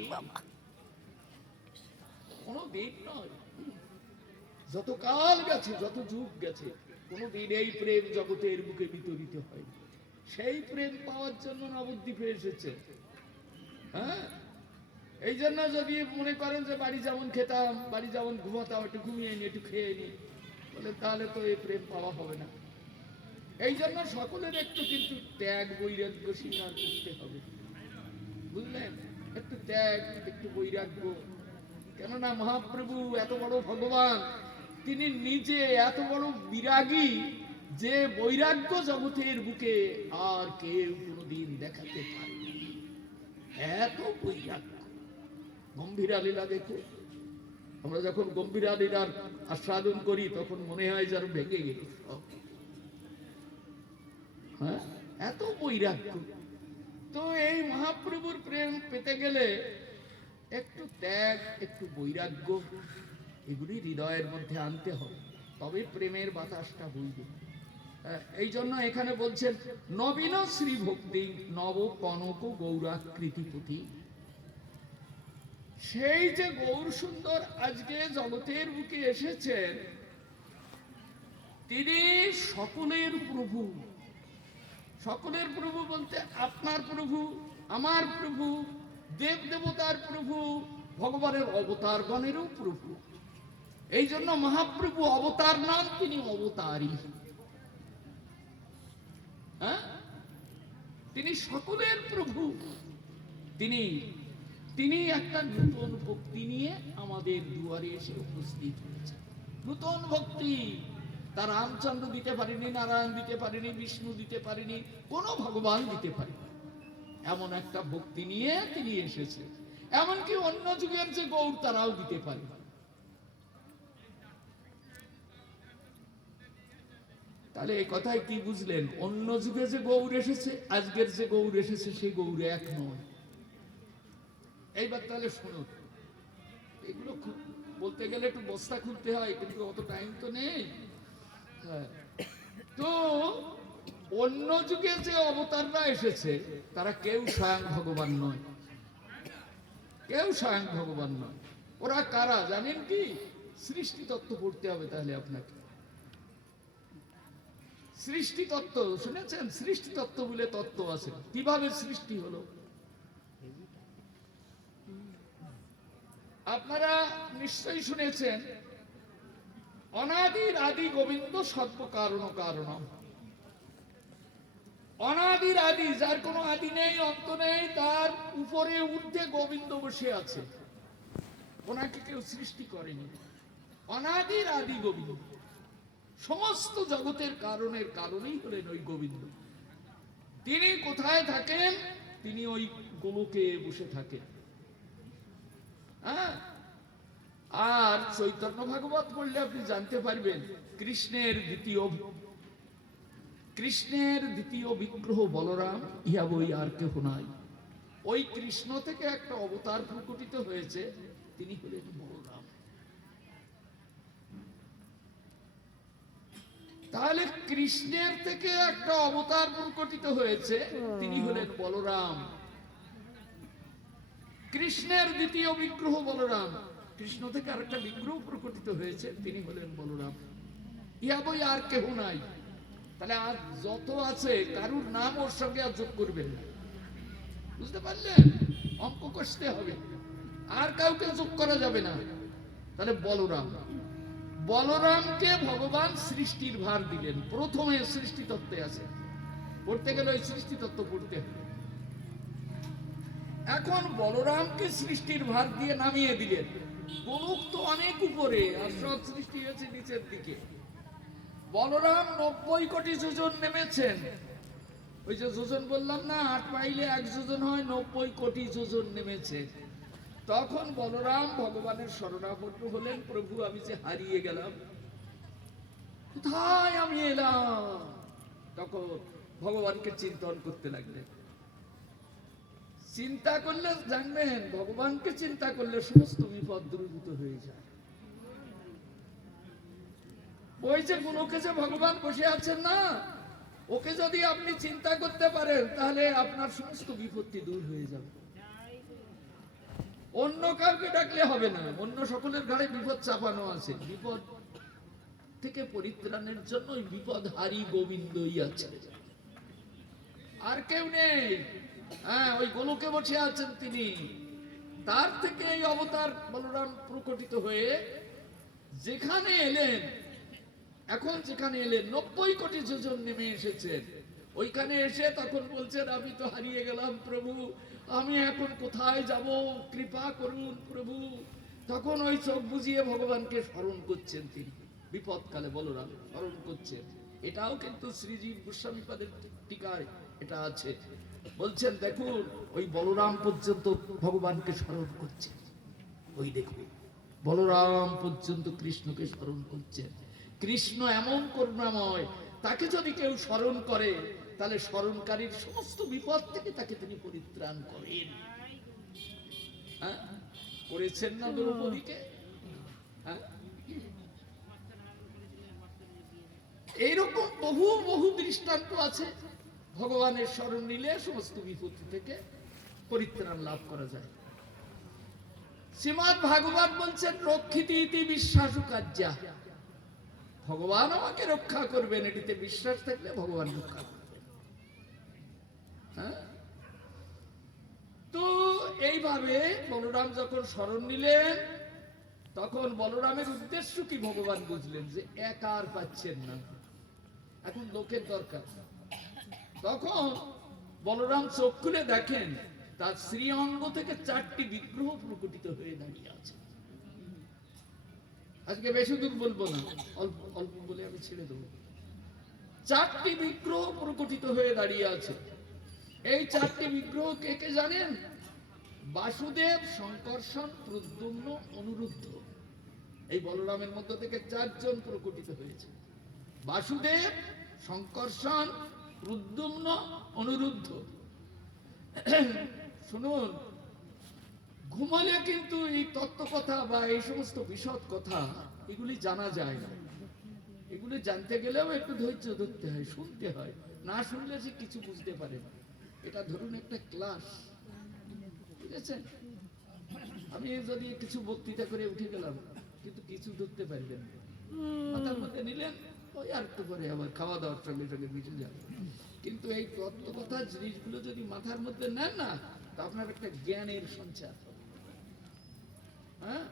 কোনদিন নয়। যত কাল গেছে, যত যুগ গেছে, কোনদিন এই প্রেম জগতের বুকে বিতরিত হয়নি। সেই প্রেম পাওয়ার জন্য নবদ্বীপে এসেছে। হ্যাঁ, এই জন্য যদি মনে করেন যে বাড়ি যেমন খেতাম, বাড়ি যেমন ঘুমাতাম, একটু ঘুমিয়ে নি, একটু খেয়ে নি, বলে তাহলে তো এই প্রেম পাওয়া হবে না। এই জন্য সকলের একটু কিন্তু ত্যাগ বৈরাগ্য স্বীকার করতে হবে। বুঝলেন? একটু ত্যাগ, একটু বৈরাগ্য। কেননা মহাপ্রভু এত বড় ভগবান, তিনি নিজে এত বড় বিরাগী যে বৈরাগ্য জগতের বুকে আর কেউ কোনদিন দেখাতে পারেনি। এত বৈরাগ্য। গম্ভীরা লীলা দেখো, আমরা যখন গম্ভীরা লীলার আস্বাদন করি তখন মনে হয় যেন ভেঙে গেল সব। হ্যাঁ, এত বৈরাগ্য। তো এই মহাপ্রভুর প্রেম পেতে গেলে একটু ত্যাগ, একটু বৈরাগ্য এগুলি হৃদয়ের মধ্যে আনতে হবে, তবে প্রেমের বাতাসটা বইবে। এই জন্য এখানে বলছেন নবীন শ্রী ভক্তি নব কনক গৌরাকৃতি পুঁথি। সেই যে গৌর সুন্দর আজকে জগতের বুকে এসেছেন, তিনি সকলের প্রভু। সকলের প্রভু বলতে আপনার প্রভু, আমার প্রভু, দেব দেবতার প্রভু, ভগবানের অবতারগণেরও প্রভু। এই জন্য মহাপ্রভু অবতার নাম, তিনি অবতারী। হ্যাঁ, তিনি সকলের প্রভু। তিনি তিনি একটা নূতন ভক্তি নিয়ে আমাদের দুয়ারে এসে উপস্থিত হয়েছে। নূতন ভক্তি। তার রামচন্দ্র দিতে পারেনি, নারায়ণ দিতে পারেনি, বিষ্ণু দিতে পারেনি, কোনো ভগবান দিতে পারেনি। এমন একটা ভক্তি নিয়ে তিনি এসেছে। এমনকি অন্য যুগের যে গৌর তারাও দিতে পারে। তাহলে এই কথায় কি বুঝলেন? অন্য যুগে যে গৌর এসেছে, আজকের যে গৌর এসেছে, সেই গৌর এক নয়। এইবার তাহলে শুনুন, এগুলো বলতে গেলে একটু বস্তা খুলতে হয়, কিন্তু অত টাইম তো নেই। তো অন্য যুগে যে অবতাররা এসেছে, তারা কেউ স্বয়ং ভগবান নয়, কেউ স্বয়ং ভগবান নয়। ওরা কারা জানেন কি? সৃষ্টি তত্ত্ব পড়তে হবে তাহলে আপনাকে। সৃষ্টি তত্ত্ব শুনেছেন? সৃষ্টি তত্ত্ব বলে তত্ত্ব আছে। কিভাবে সৃষ্টি হলো আপনারা নিশ্চয়ই শুনেছেন, অনাদির আদি গোবিন্দ সর্ব কারণ কারণ। অনাদির আদি, যার কোনো আদি নেই, অন্ত নেই, তার উপরে ঊর্ধ্বে গোবিন্দ বসে আছে। ওনাকে কেউ সৃষ্টি করেনি। অনাদির আদি গোবিন্দ, সমস্ত জগতের কারণের কারণেই হলেন ওই গোবিন্দ। তিনি কোথায় থাকেন? তিনি ওই গোলকে বসে থাকেন। হ্যাঁ, আর চৈতন্য ভাগবত পড়লে আপনি জানতে পারবেন, কৃষ্ণের দ্বিতীয় বিগ্রহ বলরাম, ইহা বই আর কেহ নাই। ওই কৃষ্ণ থেকে একটা অবতার প্রকটিত হয়েছে, তিনি হলেন বলরাম। তাহলে কৃষ্ণের থেকে একটা অবতার প্রকটিত হয়েছে, তিনি হলেন বলরাম। কৃষ্ণের দ্বিতীয় বিগ্রহ বলরাম, কৃষ্ণ থেকে আরেকটা বিগ্রহ প্রকটিত হয়েছে, তিনি হলেন বলরাম। ইহা বই আর কেহ নাই। তাহলে আর যত আছে, কারুর নাম ওর সঙ্গে আর যোগ করবেন না। বুঝতে পারলেন? অঙ্ক কষতে হবে, আর কাউকে যোগ করা যাবে না। তাহলে বলরাম, বলরামকে ভগবান সৃষ্টির ভার দিলেন। প্রথমে সৃষ্টি তত্ত্বে আছে, পড়তে গেলে ওই সৃষ্টি তত্ত্ব পড়তে হবে। এখন বলরামকে সৃষ্টির ভার দিয়ে নামিয়ে দিলেন। গোলক তো অনেক উপরে, আর সব সৃষ্টি হয়েছে নিচের দিকে। বলরাম 90 কোটি যোজন নেমেছেন। ওই যে যোজন বললাম না, 8 মাইলে 1 যোজন হয়, 90 কোটি যোজন নেমেছে। তখন বলরাম ভগবানের শরণাপন্ন হলেন, প্রভু আমি যে হারিয়ে গেলাম, কোথায় আমি এলাম? তখন ভগবানকে চিন্তন করতে লাগলেন। চিন্তা করলে জানবেন, ভগবানকে চিন্তা করলে সমস্ত বিপদ দূরীভূত হয়ে যায়। ওই যে গুলোকে যে ভগবান বসে আছেন না, ওকে যদি আপনি চিন্তা করতে পারেন, তাহলে আপনার সমস্ত বিপত্তি দূর হয়ে যাবে। অন্য কাউকে ডাকলে হবে না, অন্য সকলের ঘাড়ে বিপদ চাপানো আছে। বিপদ থেকে পরিত্রাণের জন্য ওই বিপদ হারি গোবিন্দই আছে, আর কেউ নেই। হ্যাঁ, ওই গোলকে বসে আছেন তিনি। তার থেকে এই অবতার বলরাম প্রকটিত হয়ে যেখানে এলেন, এখন যেখানে এলেন 90 কোটি যোজন নেমে এসেছেন। ওইখানে এসে তখন বলছেন, আমি তো হারিয়ে গেলাম প্রভু, আমি এখন কোথায় যাব? কৃপা করুন প্রভু। তখন ওই চোখ বুজিয়ে ভগবানকে স্মরণ করছেন তিনি। বিপদকালে বলরাম স্মরণ করছেন। এটাও কিন্তু শ্রীজীব গোস্বামীপাদের টিকায় এটা আছে। বলছেন দেখুন, ওই বলরাম পর্যন্ত ভগবানকে স্মরণ করছে। ওই দেখুন, বলরাম পর্যন্ত কৃষ্ণকে স্মরণ করছেন। কৃষ্ণ এমন করুণাময়, তাকে যদি কেউ স্মরণ করে, তাহলে স্মরণকারীর সমস্ত বিপদ থেকে তাকে তিনি পরিত্রাণ করেন। হ্যাঁ, করেছেন না দ্রৌপদীকে? হ্যাঁ, এইরকম বহু বহু দৃষ্টান্ত আছে। ভগবানের স্মরণ নিলে সমস্ত বিপত্তি থেকে পরিত্রাণ লাভ করা যায়। শ্রীমদ্ ভাগবত বলছেন, রক্ষিতি ইতি বিশ্বাসু কার্যা। ভগবান আমাকে রক্ষা করবেন, এটিতে বিশ্বাস থাকলে ভগবান রক্ষা করবেন। হ্যাঁ, তো এইভাবে বলরাম যখন শরণ নিলেন, তখন বলরামের উদ্দেশ্য কি ভগবান বুঝলেন যে একা আর পাচ্ছেন না, এখন লোকের দরকার। তখন বলরাম চোখ খুলে দেখেন তার শ্রীঅঙ্গ থেকে 4টি বিগ্রহ প্রকটিত হয়ে দাঁড়িয়ে আছে। আজকে বেশি দূর বলবো না, অল্প অল্প বলে আমি ছেড়ে দেবো। 4টি বিগ্রহ প্রকটিত হয়ে দাঁড়িয়ে আছে। এই 4টি বিগ্রহ কে কে জানেন? বাসুদেব, শঙ্কর্ষণ, প্রদ্যুম্ন, অনিরুদ্ধ। এই বলরামের মধ্য থেকে 4 জন প্রকটিত হয়েছে। বাসুদেব, শঙ্কর্ষণ, প্রদ্যুম্ন, অনিরুদ্ধ। শুনুন, ঘুমালে কিন্তু এই তত্ত্ব কথা বা এই সমস্ত বিশদ কথা এগুলি জানা যায় না। এগুলি জানতে গেলেও একটু ধৈর্য ধরতে হয়, শুনতে হয়। না শুনলে সে কিছু বুঝতে পারে না। এটা ধরুন একটা ক্লাস, বুঝেছেন? আমি যদি কিছু বক্তৃতা করে উঠে গেলাম, কিন্তু কিছু ধরতে পারবেন না, মাথার মধ্যে নিলেন, ওই আর একটু পরে আবার খাওয়া দাওয়ার সঙ্গে সঙ্গে মিশে যাবে। কিন্তু এই তত্ত্ব কথা জিনিসগুলো যদি মাথার মধ্যে নেন না, তা আপনার একটা জ্ঞানের সঞ্চার হবে। হ্যাঁ,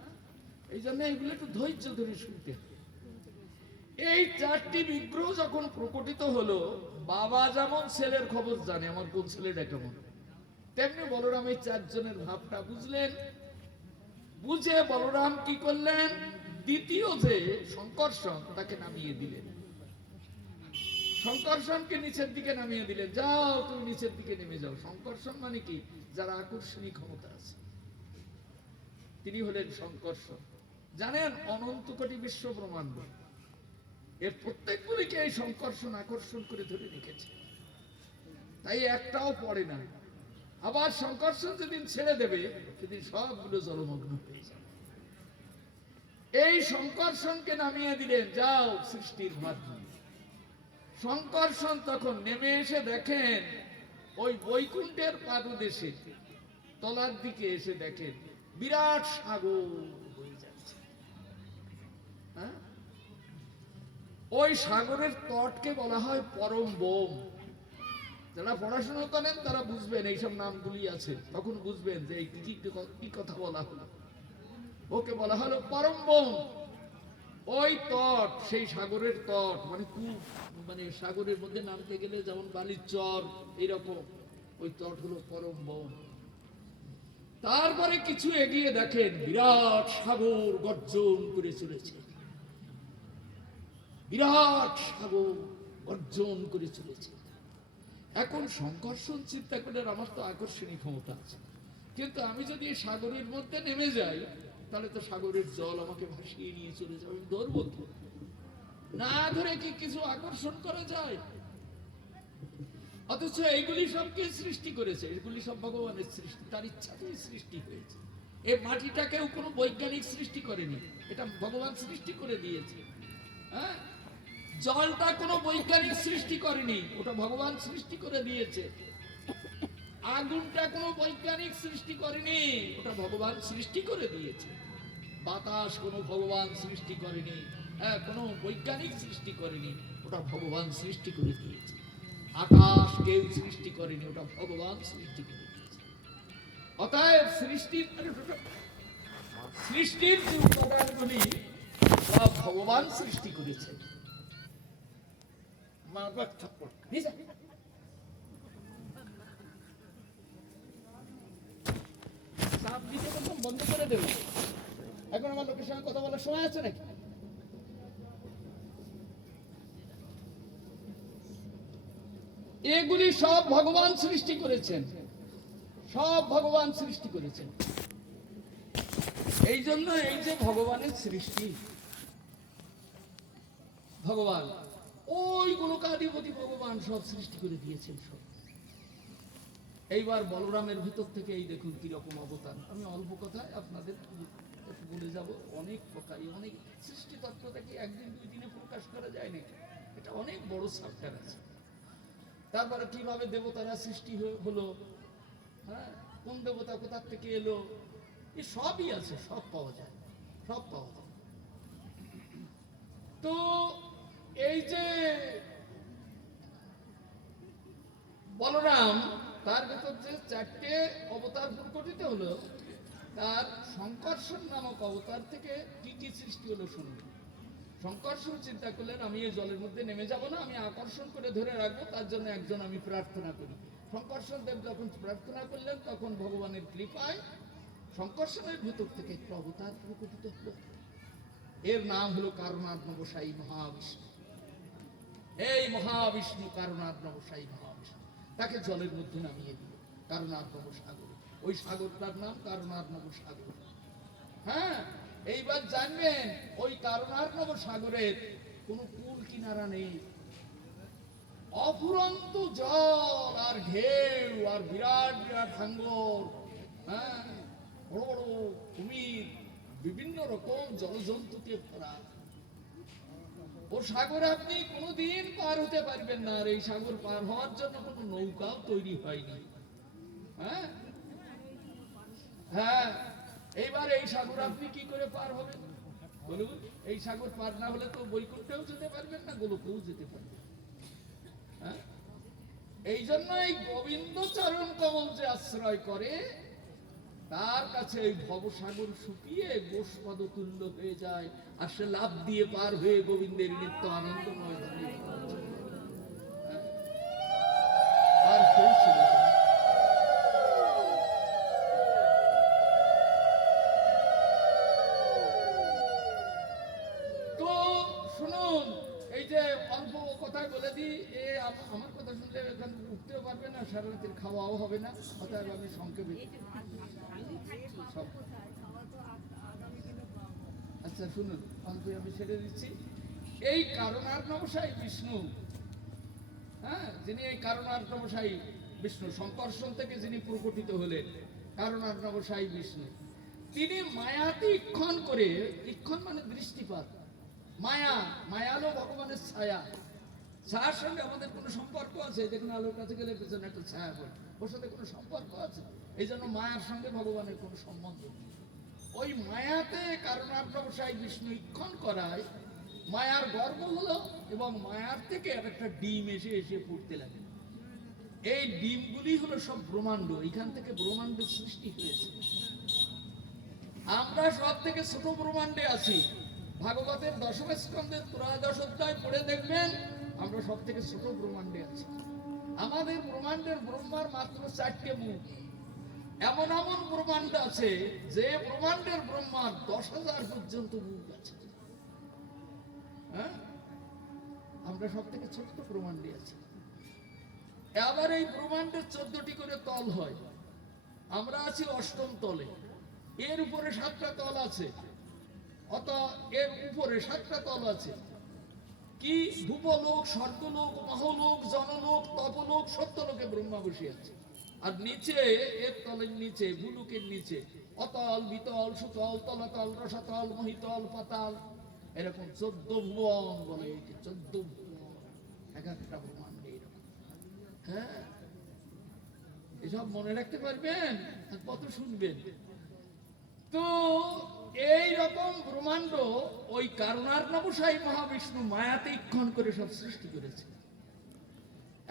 এই জন্য এগুলো একটু ধৈর্য ধরে শুনতে হবে। এই 4টি বিগ্রহ যখন প্রকটিত হলো, বাবা যেমন ছেলের খবর জানে আমার কোন ছেলেটা কেমন, তেমনি বলরাম এই 4 জনের ভাবটা বুঝলেন। বুঝে বলরাম কি করলেন? দ্বিতীয় যে শঙ্কর্ষণ, তাকে নামিয়ে দিলেন। শঙ্কর্ষণকে নিচের দিকে নামিয়ে দিলেন, যাও তুমি নিচের দিকে নেমে যাও। শঙ্কর্ষণ মানে কি? যারা আকর্ষণী ক্ষমতা আছে, তিনি হলেন শঙ্কর্ষণ। জানেন, অনন্ত কোটি বিশ্ব ব্রহ্মাণ্ড, এর প্রত্যেকগুলিকে এই শঙ্কর্ষণ আকর্ষণ করে ধরে রেখেছে, তাই একটাও পড়ে না। আবার শঙ্কর্ষণ যেদিন ছেড়ে দেবে, সেদিন সবগুলো জলমগ্ন হয়ে যাবে। এই শঙ্কর্ষণকে নামিয়ে দিলেন, যাও সৃষ্টির মাধ্যমে। শঙ্কর্ষণ তখন নেমে এসে দেখেন ওই বৈকুণ্ঠের পাদদেশে তলার দিকে এসে দেখেন বিরাট সাগর হয়ে যাচ্ছে। হ্যাঁ, ওই সাগরের তটকে বলা হয় পরম বোম। যারা পড়াশোনা করেন তারা বুঝবেন, এইসব নামগুলি আছে, তখন বুঝবেন যে এই কি কথা বলা হলো। ওকে বলা হলো পরম বোম। ওই তট, সেই সাগরের তট মানে কূপ, মানে সাগরের মধ্যে নামতে গেলে যেমন বালির চর, এইরকম ওই তট হলো পরম বোম। তারপরে কিছু এগিয়ে দেখেন বিরাট সাগর গর্জন করে চলেছে, বিরাট সাগর গর্জন করে চলেছে। এখন শঙ্কর্ষণ চিন্তা করলেন, আমার তো আকর্ষণী ক্ষমতা আছে, কিন্তু আমি যদি এই সাগরের মধ্যে নেমে যাই, তাহলে তো সাগরের জল আমাকে ভাসিয়ে নিয়ে চলে যাবে, আমি ধরবো তো। না ধরে কি কিছু আকর্ষণ করা যায়? অথচ এইগুলি সবকে সৃষ্টি করেছে, এগুলি সব ভগবানের সৃষ্টি, তার ইচ্ছাতেই সৃষ্টি হয়েছে। এই মাটিটাকেও কোনো বৈজ্ঞানিক সৃষ্টি করেনি, এটা ভগবান সৃষ্টি করে দিয়েছে। হ্যাঁ, জলটা কোনো বৈজ্ঞানিক সৃষ্টি করেনি, ওটা ভগবান সৃষ্টি করে দিয়েছে। আগুনটা কোনো বৈজ্ঞানিক সৃষ্টি করেনি, ওটা ভগবান সৃষ্টি করে দিয়েছে। বাতাস কোনো ভগবান সৃষ্টি করেনি, হ্যাঁ, কোনো বৈজ্ঞানিক সৃষ্টি করেনি, ওটা ভগবান সৃষ্টি করে দিয়েছে। আকাশ কেউ সৃষ্টি করেনি, ওটা ভগবান সৃষ্টি করে দিয়েছে। অতএব সৃষ্টির যে উপাদানগুলি সব ভগবান সৃষ্টি করেছে। বন্ধ করে দেবে, এখন আমার লোকের সঙ্গে কথা বলার সময় আছে নাকি? এগুলি সব ভগবান সৃষ্টি করেছেন, সব ভগবান সৃষ্টি করেছেন। এই জন্য এই যে ভগবানের সৃষ্টি, ভগবান ওই গোলকাধিপতি ভগবান সব সৃষ্টি করে দিয়েছেন সব। এইবার বলরামের ভিতর থেকে এই দেখুন কিরকম অবতার। আমি অল্প কথায় আপনাদের একটু বলে যাব, অনেক কথাই, অনেক সৃষ্টি তত্ত্বটাকে একদিন দুই দিনে প্রকাশ করা যায় না, এটা অনেক বড় সাবটার আছে। তারপরে কিভাবে দেবতারা সৃষ্টি হলো, হ্যাঁ, কোন দেবতা কোথা থেকে এলো, এ সবই আছে, সব পাওয়া যায়, সব পাওয়া যায়। তো এই যে বলরাম, তার ভেতর যে চারটে অবতার প্রকটিত হলো, তার সংকর্ষণ নামক অবতার থেকে কি কি সৃষ্টি হলো শুনুন। সংকর্ষণ চিন্তা করলেন, আমি এই জলের মধ্যে নেমে যাব না, আমি আকর্ষণ করে ধরে রাখবো, তার জন্য একজন আমি প্রার্থনা করি। সংকর্ষণ দেব যখন প্রার্থনা করলেন, তখন ভগবানের কৃপায় সংকর্ষণের ভেতর থেকে একটা অবতার প্রকটিত হলো। এর নাম হলো কারণার্ণবসায়ী মহাবিষ্ণু। এই মহাবিষ্ণু কারণার্ণবসায়ী মহাবিষ্ণু, তাকে জলের মধ্যে নামিয়ে দিল কারণার্ণব সাগর। ওই সাগরটার নাম কারণার্ণব সাগর। হ্যাঁ, এইবার জানবেন ওই কারণার্ণব সাগরের কোন কুল কিনারা নেই। অফুরন্ত জল আর ঢেউ আর বিরাট বিরাট হাঙ্গর, হ্যাঁ, বড় বড় কুমির, বিভিন্ন রকম জলজন্তুকে ভরা। ও সাগরে আপনি কোনোদিন পার হতে পারবেন না। আর এই সাগর পার হওয়ার জন্য কোনো নৌকাও তৈরি হয়নি। হ্যাঁ হ্যাঁ, এইবার এই সাগর আপনি কি করে পার হবেন বলুন? এই সাগর পার না হলে তো বৈকুণ্ঠেও যেতে পারবেন না, গোলকেও যেতে পারবেন। হ্যাঁ, এই জন্য এই গোবিন্দ চরণ কমল যে আশ্রয় করে, তার কাছে এই ভবসাগর শুকিয়ে গোষ্পদ তুল্য হয়ে যায়, আর সে লাভ দিয়ে পার হয়ে গোবিন্দের নিত্য আনন্দময় ধামে পৌঁছে। আর কেউ ছিল না। তো শুনুন, এই যে অল্প কথায় বলে দিই, আমার কথা শুনলে এখান উঠতেও পারবে না, সারা রাতের খাওয়াও হবে না, অতএব আমি সংক্ষেপে। আচ্ছা শুনুন, অল্প আমি ছেড়ে দিচ্ছি। এই কারণার্ণবসায়ী বিষ্ণু, হ্যাঁ, যিনি এই কারণার্ণবসায়ী বিষ্ণু, সংকর্ষণ থেকে যিনি প্রকটিত হলেন কারণার্ণবসায়ী বিষ্ণু, তিনি মায়াতে ইক্ষণ করে, ইক্ষণ মানে দৃষ্টিপাত, মায়া, মায়া হলো ভগবানের ছায়া। ছায়ার সঙ্গে আমাদের কোনো সম্পর্ক আছে? দেখুন, আলোর কাছে গেলে পেছনে একটা ছায়া পড়ে, ওর সাথে কোনো সম্পর্ক আছে? এই জন্য মায়ার সঙ্গে ভগবানের কোনো সম্বন্ধ নেই। ওই মায়াতে কারণার্ণবসায়ী বিষ্ণু ইক্ষণ করায় মায়ার গর্ব হলো, এবং মায়ার থেকে একটা ডিম এসে এসে পড়তে লাগে। এই ডিমগুলি হলো সব ব্রহ্মাণ্ড, এখান থেকে ব্রহ্মাণ্ডের সৃষ্টি হয়েছে। আমরা সব থেকে ছোট ব্রহ্মাণ্ডে আছি। ভাগবতের দশম স্কন্ধের ত্রয়োদশ অধ্যায় পড়ে দেখবেন, আমরা সব থেকে ছোট ব্রহ্মাণ্ডে আছি। আমাদের ব্রহ্মাণ্ডের ব্রহ্মার মাত্র 4টে মুখ। এমন এমন ব্রহ্মাণ্ড আছে যে ব্রহ্মাণ্ডের ব্রহ্মার 10,000 পর্যন্ত মুখ আছে। হ্যাঁ, আমরা সব থেকে ছোট্ট ব্রহ্মাণ্ডে আছি। আবার এই ব্রহ্মাণ্ডের 14টি করে তল হয়। আমরা আছি 8ম তলে। এর উপরে 7টা তল আছে, অত এর উপরে 7টা তল আছে। কি? ভূপলোক, স্বর্গলোক, মহলোক, জনলোক, তপলোক, সত্যলোকে ব্রহ্মা বসে আছে। আর নিচে, এর তলের নিচে, ভূলোকের নিচে অতল, বিতল, সুতল, তলাতল, রসাতল, মহিতল, পাতাল, এরকম 14 ভুবন বলে। 14 ভুবন, এক একটা ব্রহ্মাণ্ডে এরকম। হ্যাঁ, এসব মনে রাখতে পারবেন আর কত শুনবেন। তো এই রকম ব্রহ্মাণ্ড ওই কারণার্ণবসায়ী মহাবিষ্ণু মায়াতে ইক্ষণ করে সব সৃষ্টি করেছে।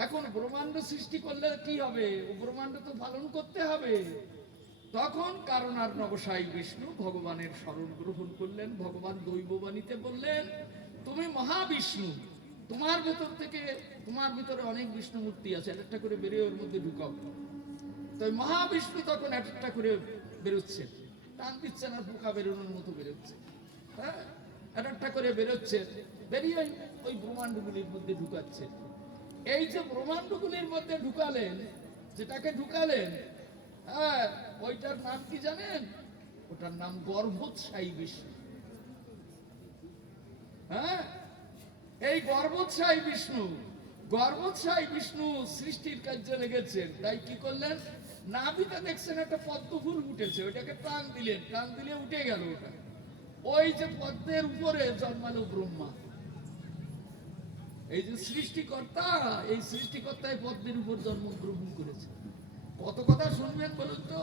এখন ব্রহ্মাণ্ড সৃষ্টি করলে কি হবে? ও ব্রহ্মাণ্ড তো পালন করতে হবে। তখন কারণার্ণবসায়ী বিষ্ণু ভগবানের শরণ গ্রহণ করলেন। ভগবান দৈববাণীতে বললেন, তুমি মহাবিষ্ণু, তোমার ভেতর থেকে, তোমার ভিতরে অনেক বিষ্ণু মূর্তি আছে, একটা করে বেরিয়ে ওর মধ্যে ঢুকাও। তো মহাবিষ্ণু তখন একটা করে বেরোচ্ছে, টান দিচ্ছে না, পোকা বেরোনোর মতো বেরোচ্ছে। হ্যাঁ, একটা করে বেরোচ্ছে, বেরিয়ে ওই ব্রহ্মাণ্ডগুলির মধ্যে ঢুকাচ্ছে। এই যে ব্রহ্মাণ্ডগুলির মধ্যে ঢুকালেন, যেটাকে ঢুকালেন, হ্যাঁ, ওইটার নাম কি জানেন? ওটার নাম গর্ভোৎসায়ী বিষ্ণু। হ্যাঁ, এই গর্ভোৎসায়ী বিষ্ণু, গর্ভোৎসায়ী বিষ্ণু সৃষ্টির কার্যে লেগেছেন। তাই কি করলেন? নাভিতে দেখছেন একটা পদ্ম ফুল উঠেছে, ওইটাকে টান দিলেন, টান দিলে উঠে গেল ওটা। ওই যে পদ্মের উপরে জন্মালো ব্রহ্মা। এই যে সৃষ্টিকর্তা, এই সৃষ্টিকর্তায় পদ্মের উপর জন্মগ্রহণ করেছে। কত কথা শুনবেন বলুন তো?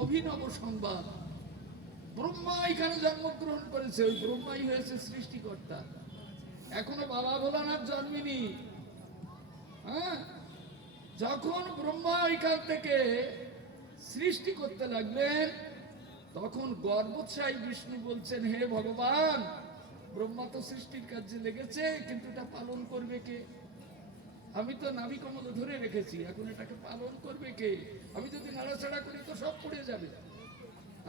অভিনব সংবাদ। ব্রহ্মা এখানে জন্মগ্রহণ করেছে, ওই ব্রহ্মাই হয়েছে সৃষ্টিকর্তা। এখনো বাবা ভোলানাথ জন্মেনি। হ্যাঁ, যখন ব্রহ্মা এখান থেকে সৃষ্টি করতে লাগলেন, তখন গর্ভোৎসাহী বিষ্ণু বলছেন, হে ভগবান, ব্রহ্মা তো সৃষ্টির কাজে লেগেছে, কিন্তু এটা পালন করবে কে? আমি তো নাভি কমল ধরে রেখেছি, এখন এটাকে পালন করবে কে? আমি যদি নাড়াচাড়া করি তো সব পড়ে যাবে।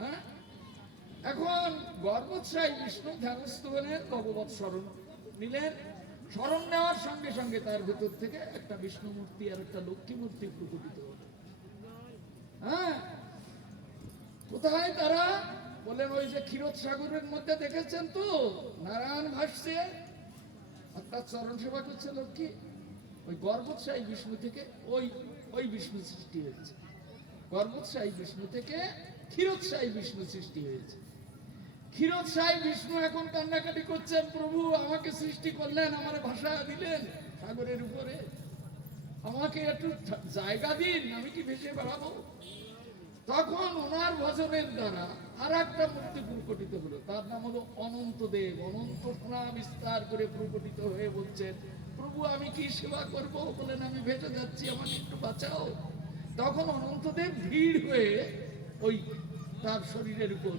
হ্যাঁ, এখন গর্ভোৎসাহী বিষ্ণু ধ্যানস্থ হলেন, ভগবৎ শরণ নিলেন। শরণ নেওয়ার সঙ্গে সঙ্গে তার ভেতর থেকে একটা বিষ্ণু মূর্তি আর একটা লক্ষ্মী মূর্তি প্রকটিত হল। হ্যাঁ, কোথায় তারা? বলেন ওই যে ক্ষীরোদ সাগরের মধ্যে দেখেছেন তো, নারায়ণ ভাসছে, অর্থাৎ চরণ সেবা করছে লক্ষ্মী। ওই গর্ভোৎসাহী বিষ্ণু থেকে ওই ওই বিষ্ণু সৃষ্টি হয়েছে। গর্ভোৎসাহী বিষ্ণু থেকে ক্ষীরোৎসাহী বিষ্ণু সৃষ্টি হয়েছে। ক্ষীরোৎসাহী বিষ্ণু এখন কান্নাকাটি করছেন, প্রভু আমাকে সৃষ্টি করলেন, আমার ভাষা দিলেন সাগরের উপরে, আমাকে একটু জায়গা দিন, আমি কি ভেসে বেড়াবো? তখন ওনার ভজনের দ্বারা আর একটা মূর্তি প্রকটিত হলো, তার নাম হলো অনন্ত দেব। অনন্ত প্রাণ বিস্তার করে প্রকটিত হয়ে বলছেন, প্রভু আমি কি সেবা করব? বলেন আমি ভেসে যাচ্ছি, আমাকে একটু বাঁচাও। তখন অনন্তদেব ভিড় হয়ে ওই তার শরীরের উপর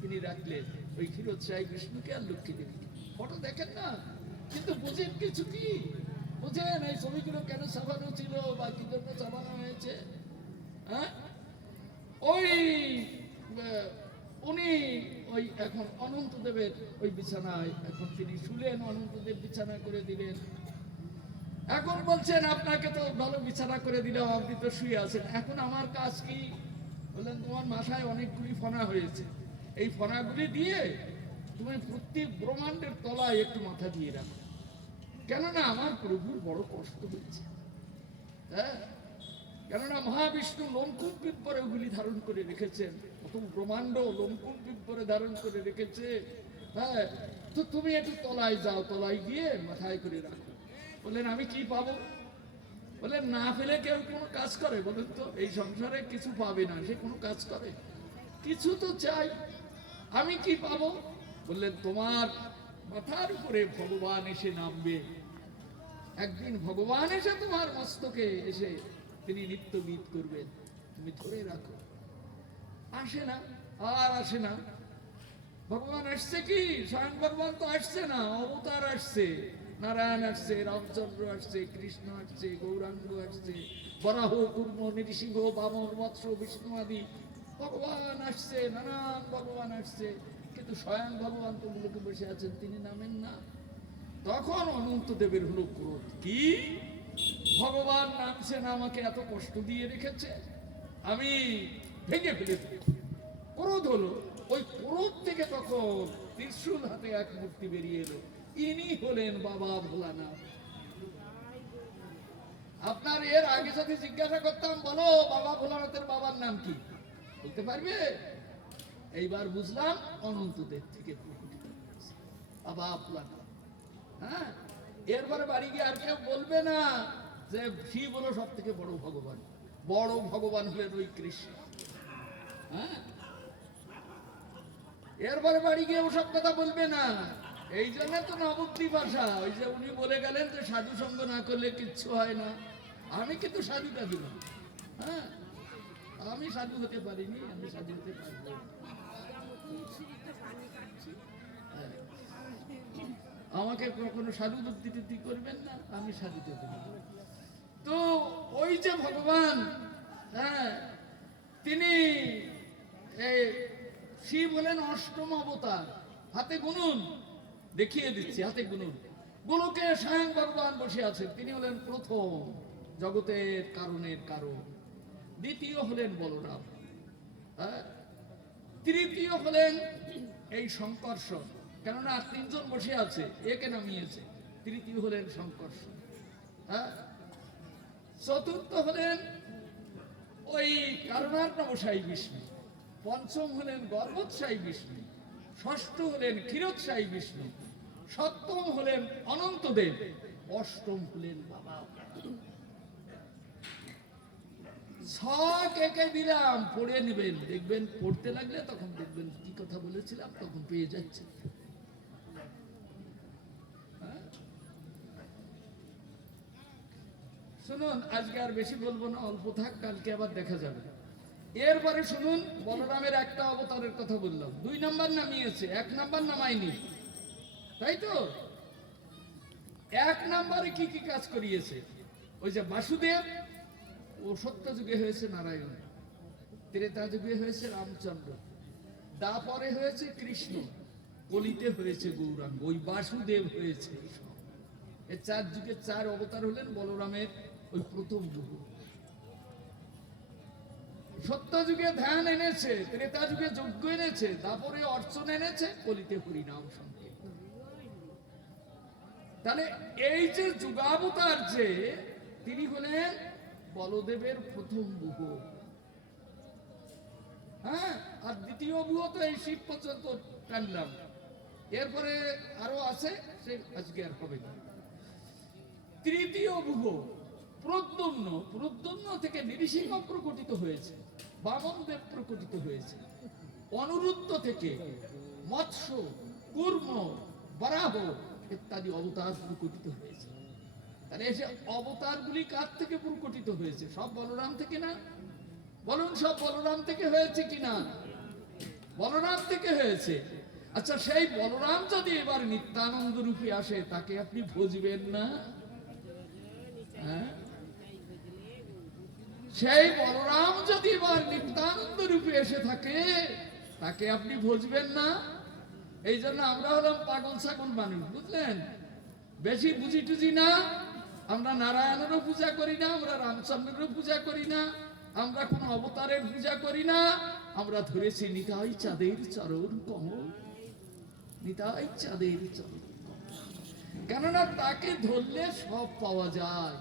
তিনি রাখলেন ওই ক্ষীরোৎসাহী বিষ্ণুকে আর লক্ষ্মী দেবীকে। ফটো দেখেন না, কিন্তু বুঝেন কিছু কি? বুঝেন এই ছবিগুলো কেন ছাপানো ছিল বা কি জন্য ছাপানো হয়েছে? হ্যাঁ, ওই উনি ওই এখন অনন্তদেবের ওই বিছানায় এখন তিনি শুলেন, অনন্তদেব বিছানা করে দিলেন। এখন বলছেন আপনাকে তো ভালো বিছানা করে দিলাম, আপনি তো শুয়ে আছেন, এখন আমার কাজ কি? বললেন তোমার মাথায় অনেকগুলি ফনা হয়েছে, এই ফনাগুলি দিয়ে তুমি প্রত্যেক ব্রহ্মাণ্ডের তলায় একটু মাথা দিয়ে রাখো, কেননা আমার প্রভুর বড় কষ্ট হয়েছে। হ্যাঁ, কেননা মহাবিষ্ণু লোমকূপ পিপ্পরে ওগুলি ধারণ করে রেখেছেন, প্রথম ব্রহ্মাণ্ড লোমকূপ পিপ্পরে ধারণ করে রেখেছে। হ্যাঁ, তো তুমি একটু তলায় যাও, তলায় গিয়ে মাথায় করে রাখো। বললেন আমি কি পাবো? বললেন না পেলে কেউ কোনো কাজ করে? বলেন তো, এই সংসারে কিছু পাবে না, সে কোনো কাজ করে? কিছু তো চাই, আমি কি পাবো? বললেন তোমার মাথার উপরে ভগবান এসে নামবে, একদিন ভগবান এসে তোমার মস্তকে এসে তিনি নিত্য গীত করবেন, তুমি ধরে রাখো। আসে না, আর আসে না। ভগবান আসছে কি? স্বয়ং ভগবান তো আসছে না, অবতার আসছে, নারায়ণ আসছে, রামচন্দ্র আসছে, কৃষ্ণ আসছে, গৌরাঙ্গ আসছে, বরাহ, কুর্ম, নৃসিংহ, বামন, মৎস্য, বিষ্ণু আদি ভগবান আসছে, নানান ভগবান আসছে, কিন্তু স্বয়ং ভগবান তো মুলুকে বসে আছেন, তিনি নামেন না। তখন অনন্ত দেবের হলো ক্রোধ। কি ভগবান নামছেন, আমাকে এত কষ্ট দিয়ে রেখেছে, আমি ভেঙে ফেলে দেব। ক্রোধ হলো, ওই ক্রোধ থেকে তখন ত্রিশূল হাতে এক মূর্তি বেরিয়ে এলো, ইনি হলেন বাবা ভোলানাথ। আপনার এর আগে যদি জিজ্ঞাসা করতাম, বলো বাবা ভোলানাথের বাবার নাম কি, বলতে পারবে? এইবার বুঝলাম অনন্তদেব থেকে প্রকটিত হয়েছে বাবা ভোলানাথ। হ্যাঁ, এরপরে বাড়ি গিয়ে আর কেউ বলবে না যে শিব হলো সব থেকে বড় ভগবান। বড় ভগবান হলেন ওই কৃষ্ণ। হ্যাঁ, এরপরে বাড়ি গিয়ে ওসব কথা বলবে না। এই জন্য তো নবদ্বীপ ভাষা, ওই যে উনি বলে গেলেন যে সাধু সঙ্গ না করলে কিচ্ছু হয় না, আমি কিন্তু সাধুটা দিলাম। হ্যাঁ, আমি সাধু হতে পারিনি, আমি সাধু হতে পারবো। আমাকে কখনো সাধু বুদ্ধি করবেন না, আমি সাধুতে দেব। তো ওই যে ভগবান, হ্যাঁ, তিনি শিব হলেন অষ্টম অবতার। হাতে গুনুন, দেখিয়ে দিচ্ছি, হাতে গুনুন। গোলকে স্বয়ং ভগবান বসে আছেন, তিনি হলেন প্রথম জগতের কারণের কারণ। দ্বিতীয় হলেন বলরাম, হ্যাঁ, তৃতীয় হলেন এই শঙ্কর্ষণ, কেননা তিনজন বসে আছে, একে নামিয়েছে, তৃতীয় হলেন শঙ্কর্ষণ। হ্যাঁ, চতুর্থ হলেন ওই কারণার্ণবসায়ী বিষ্ণু, পঞ্চম হলেন গর্ভোৎসাহী বিষ্ণু, ষষ্ঠ হলেন ক্ষীরোৎসাহী বিষ্ণু, সপ্তম হলেন অনন্তদেব, অষ্টম হলেন বাবা। ছক এঁকে দিলাম, পড়ে নেবেন, দেখবেন পড়তে লাগলে তখন দেখবেন কি কথা বলেছিলাম, তখন পেয়ে যাচ্ছে। হ্যাঁ? শুনুন, আজকে আর বেশি বলবো না, অল্প থাক, কালকে আবার দেখা যাবে। এরপরে শুনুন, বলরামের একটা অবতারের কথা বললাম, 2 নাম্বার নামিয়েছে, 1 নাম্বার নামায়নি, তাই তো? 1 নাম্বারে কি কি কাজ করিয়েছে? ওই যে বাসুদেব, ও সত্য যুগে হয়েছে নারায়ণ, ত্রেতা যুগে হয়েছে রামচন্দ্র, তারপরে হয়েছে কৃষ্ণ, কলিতে হয়েছে গৌরাঙ্গ, ওই বাসুদেব হয়েছে। এই 4 যুগে 4 অবতার হলেন বলরামের ওই প্রথম যুগ। সত্য যুগে ধ্যান এনেছে, ত্রেতা যুগে যজ্ঞ এনেছে, তারপরে অর্চন এনেছে, কলিতে হরিনাম সংকীর্তন। তাহলে এই যে যুগাবতার, যে তিনি হলেন বলদেবের প্রথম বুহ। হ্যাঁ, আর দ্বিতীয় বুহ তো এই শিব পর্যন্ত টানলাম, এরপরে আরো আছে, সে আজকে আর হবে না। তৃতীয় বুহ প্রদ্যুম্ন, প্রদ্যুম্ন থেকে নৃসিংহ প্রকটিত হয়েছে, বামনদেব প্রকটিত হয়েছে। অনুরুদ্ধ থেকে মৎস্য, কূর্ম, বরাহ ইত্যাদি অবতার প্রকটিত হয়েছে। তাহলে এসে অবতারগুলি কার থেকে প্রকটিত হয়েছে? সব বলরাম থেকে না? বলুন, সব বলরাম থেকে হয়েছে কিনা? বলরাম থেকে হয়েছে। আচ্ছা, সেই বলরাম যদি এবার নিত্যানন্দ রূপে আসে, তাকে আপনি বুঝবেন না? হ্যাঁ, সেই বলরাম যদি এবার নিত্যানন্দ রূপে এসে থাকে, তাকে আপনি বুঝবেন না? এই জন্য আমরা হলাম পাগল ছাগল মানুষ, বুঝলেন? বেশি বুঝি টুঝি না, আমরা নারায়ণেরও পূজা করি না, আমরা রামচন্দ্রেরও পূজা করি না, আমরা কোন অবতারের পূজা করি না, আমরা ধরেছি নিতাই চাঁদের চরণ কমল, নিতাই চাঁদের চরণ কমল। কেননা তাকে ধরলে সব পাওয়া যায়,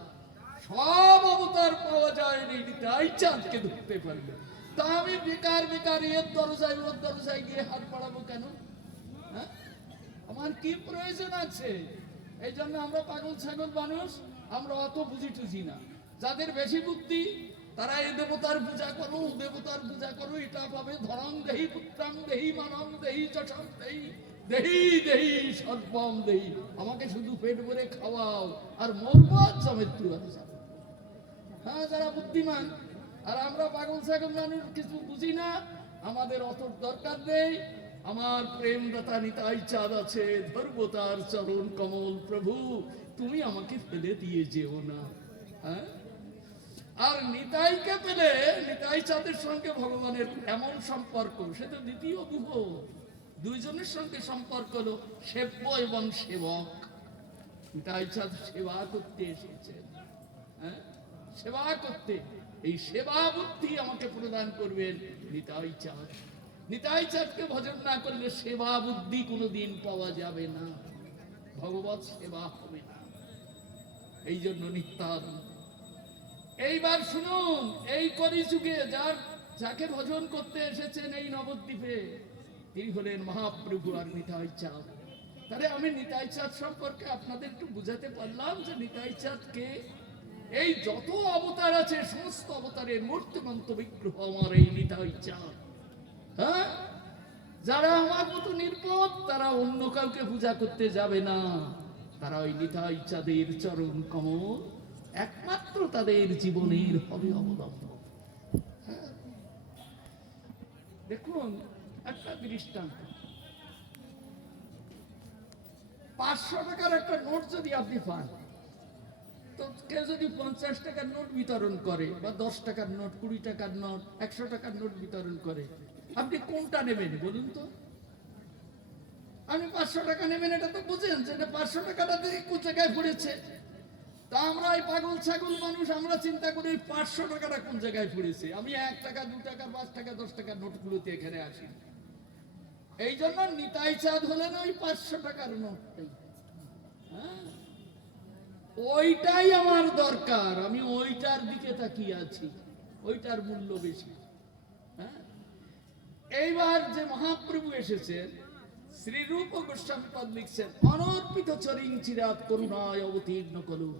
সব অবতার পাওয়া যায়, নিতাই চাঁদকে ধরতে পারলে। তা আমি বেকার বেকার এর দরজায় ওর দরজায় গিয়ে হাত বাড়াবো কেন? হ্যাঁ, আমার কি প্রয়োজন আছে? এই জন্য আমরা পাগল ছাগল মানুষ, আমরা অত বুঝি টুঝি না। যাদের বেশি বুদ্ধি, তারা এই দেবতার পূজা করো, ও দেবতার পূজা করো, এটা পাবে, ধরং দেহি, পুত্রাং দেহি, মানং দেহি, যশং দেহি, দেহি দেহি সর্বং দেহি। আমাকে শুধু পেট ভরে খাওয়াও, আর মরবো আর মৃত্যু আছে। হ্যাঁ, যারা বুদ্ধিমান। আর আমরা পাগল ছাগল মানুষ, কিছু বুঝি না, আমাদের অত দরকার নেই। আমার প্রেমদাতা নিতাই চাঁদ আছে, ধরবো তার চরণ কমল, প্রভু তুমি আমাকে ফেলে দিয়ে যেও না। হ্যাঁ, আর নিতাইকে পেলে, নিতাই চাঁদের সঙ্গে ভগবানের এমন সম্পর্ক, সে তো দ্বিতীয় বুহ। দুইজনের সঙ্গে সম্পর্ক হলো সেব্য এবং সেবক। নিতাই চাঁদ সেবা করতে এসেছেন, হ্যাঁ, সেবা করতে। এই সেবা বুদ্ধি আমাকে প্রদান করবেন নিতাই চাঁদ। নিতাই চাঁদকে ভজন না করলে সেবা বুদ্ধি কোনোদিন পাওয়া যাবে না, ভগবত সেবা হবে না। এই জন্য নিত্যানন্দ। এইবার শুনুন, এই কলিযুগে যাকে ভজন করতে এসেছেন এই নবদ্বীপে, তিনি হলেন মহাপ্রভু আর নিতাই চাঁদ। তাহলে আমি নিতাই চাঁদ সম্পর্কে আপনাদের একটু বুঝাতে পারলাম যে নিতাই চাঁদ কে। এই যত অবতার আছে, সমস্ত অবতারের মূর্তিমন্ত বিগ্রহ আমার এই নিতাই চাঁদ। হ্যাঁ, যারা আমার মতো নির্বোধ, তারা অন্য কাউকে পূজা করতে যাবে না, তারা ওই নিতাই চাঁদের চরণ কমল একমাত্র তাদের জীবনের হবে অবলম্বন। হ্যাঁ, দেখুন একটা দৃষ্টান্ত, 500 টাকার একটা নোট যদি আপনি পান, তো কেউ যদি 50 টাকার নোট বিতরণ করে, বা 10 টাকার নোট, 20 টাকার নোট, 100 টাকার নোট বিতরণ করে, আপনি কোনটা নেবেন বলুন তো? আপনি 500 টাকা নেবেন, এটা তো বুঝেন যে 500 টাকাটা কোন জায়গায় পড়েছে। তা আমরা এই পাগল ছাগল মানুষ, আমরা চিন্তা করি 500 টাকাটা কোন জায়গায় পড়েছে। আমি 1 টাকা, 2 টাকা, 5 টাকা, 10 টাকার নোটগুলোতে এখানে আসি। এই জন্য নিতাই চাঁদ হলেন ওই 500 টাকার নোটটাই। হ্যাঁ, ওইটাই আমার দরকার, আমি ওইটার দিকে তাকিয়ে আছি, ওইটার মূল্য বেশি। হ্যাঁ, এইবার যে মহাপ্রভু এসেছেন, শ্রীরূপ গোস্বামী পদ লিখছেন, অনর্পিত চরিং চিরাত করুণায় অবতীর্ণ কলু।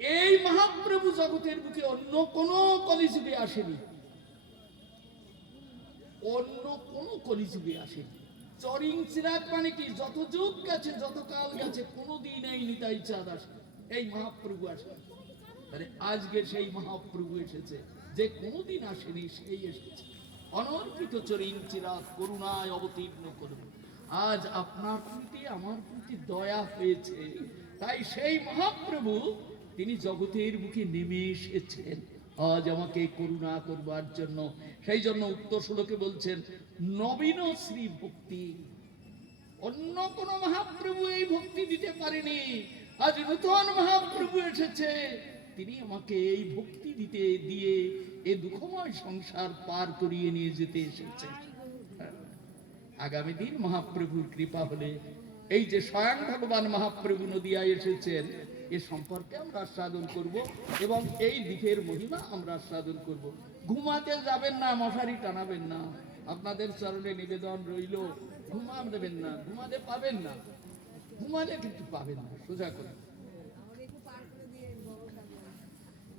এই মহাপ্রভু জগতের বুকে অন্য কোন কলিযুগে আসেনি, অন্য কোন কলিযুগে আসেনি। চরিং চিরাগ মানে কি, যত যুগ গেছে, যত কাল গেছে, কোনদিন এই নিতাই চাঁদ আসে, এই মহাপ্রভু আসে। তাহলে আজকে সেই মহাপ্রভু এসেছে, যে কোনদিন আসেনি সেই এসেছে। অনর্পিত চরিং চিরাগ করুণায় অবতীর্ণ করুন। আজ আপনার প্রতি আমার প্রতি দয়া হয়েছে, তাই সেই মহাপ্রভু তিনি জগতের বুকে নেমে এসেছেন আজ আমাকে করুণা করবার জন্য। সেই জন্য উত্তর শ্লোকে বলছেন নবীন শ্রী ভক্তি। অন্য কোন মহাপ্রভু এই ভক্তি দিতে পারেনি, আজ নূতন মহাপ্রভু এসেছে, তিনি আমাকে এই ভক্তি দিতে দিয়ে এই দুঃখময় সংসার পার করিয়ে নিয়ে যেতে এসেছে। আগামী দিন মহাপ্রভুর কৃপা হলে এই যে স্বয়ং ভগবান মহাপ্রভু নদিয়ায় এসেছেন এ সম্পর্কে আমরা আস্বাদন করব এবং এই দিকের মহিমা আমরা আস্বাদন করব। ঘুমাতে যাবেন না, মশারি টানাবেন না, আপনাদের চরণে নিবেদন রইল, ঘুমাবেন না, ঘুমাতে পাবেন না, ঘুমালে কিন্তু পাবেন না, সোজা করে।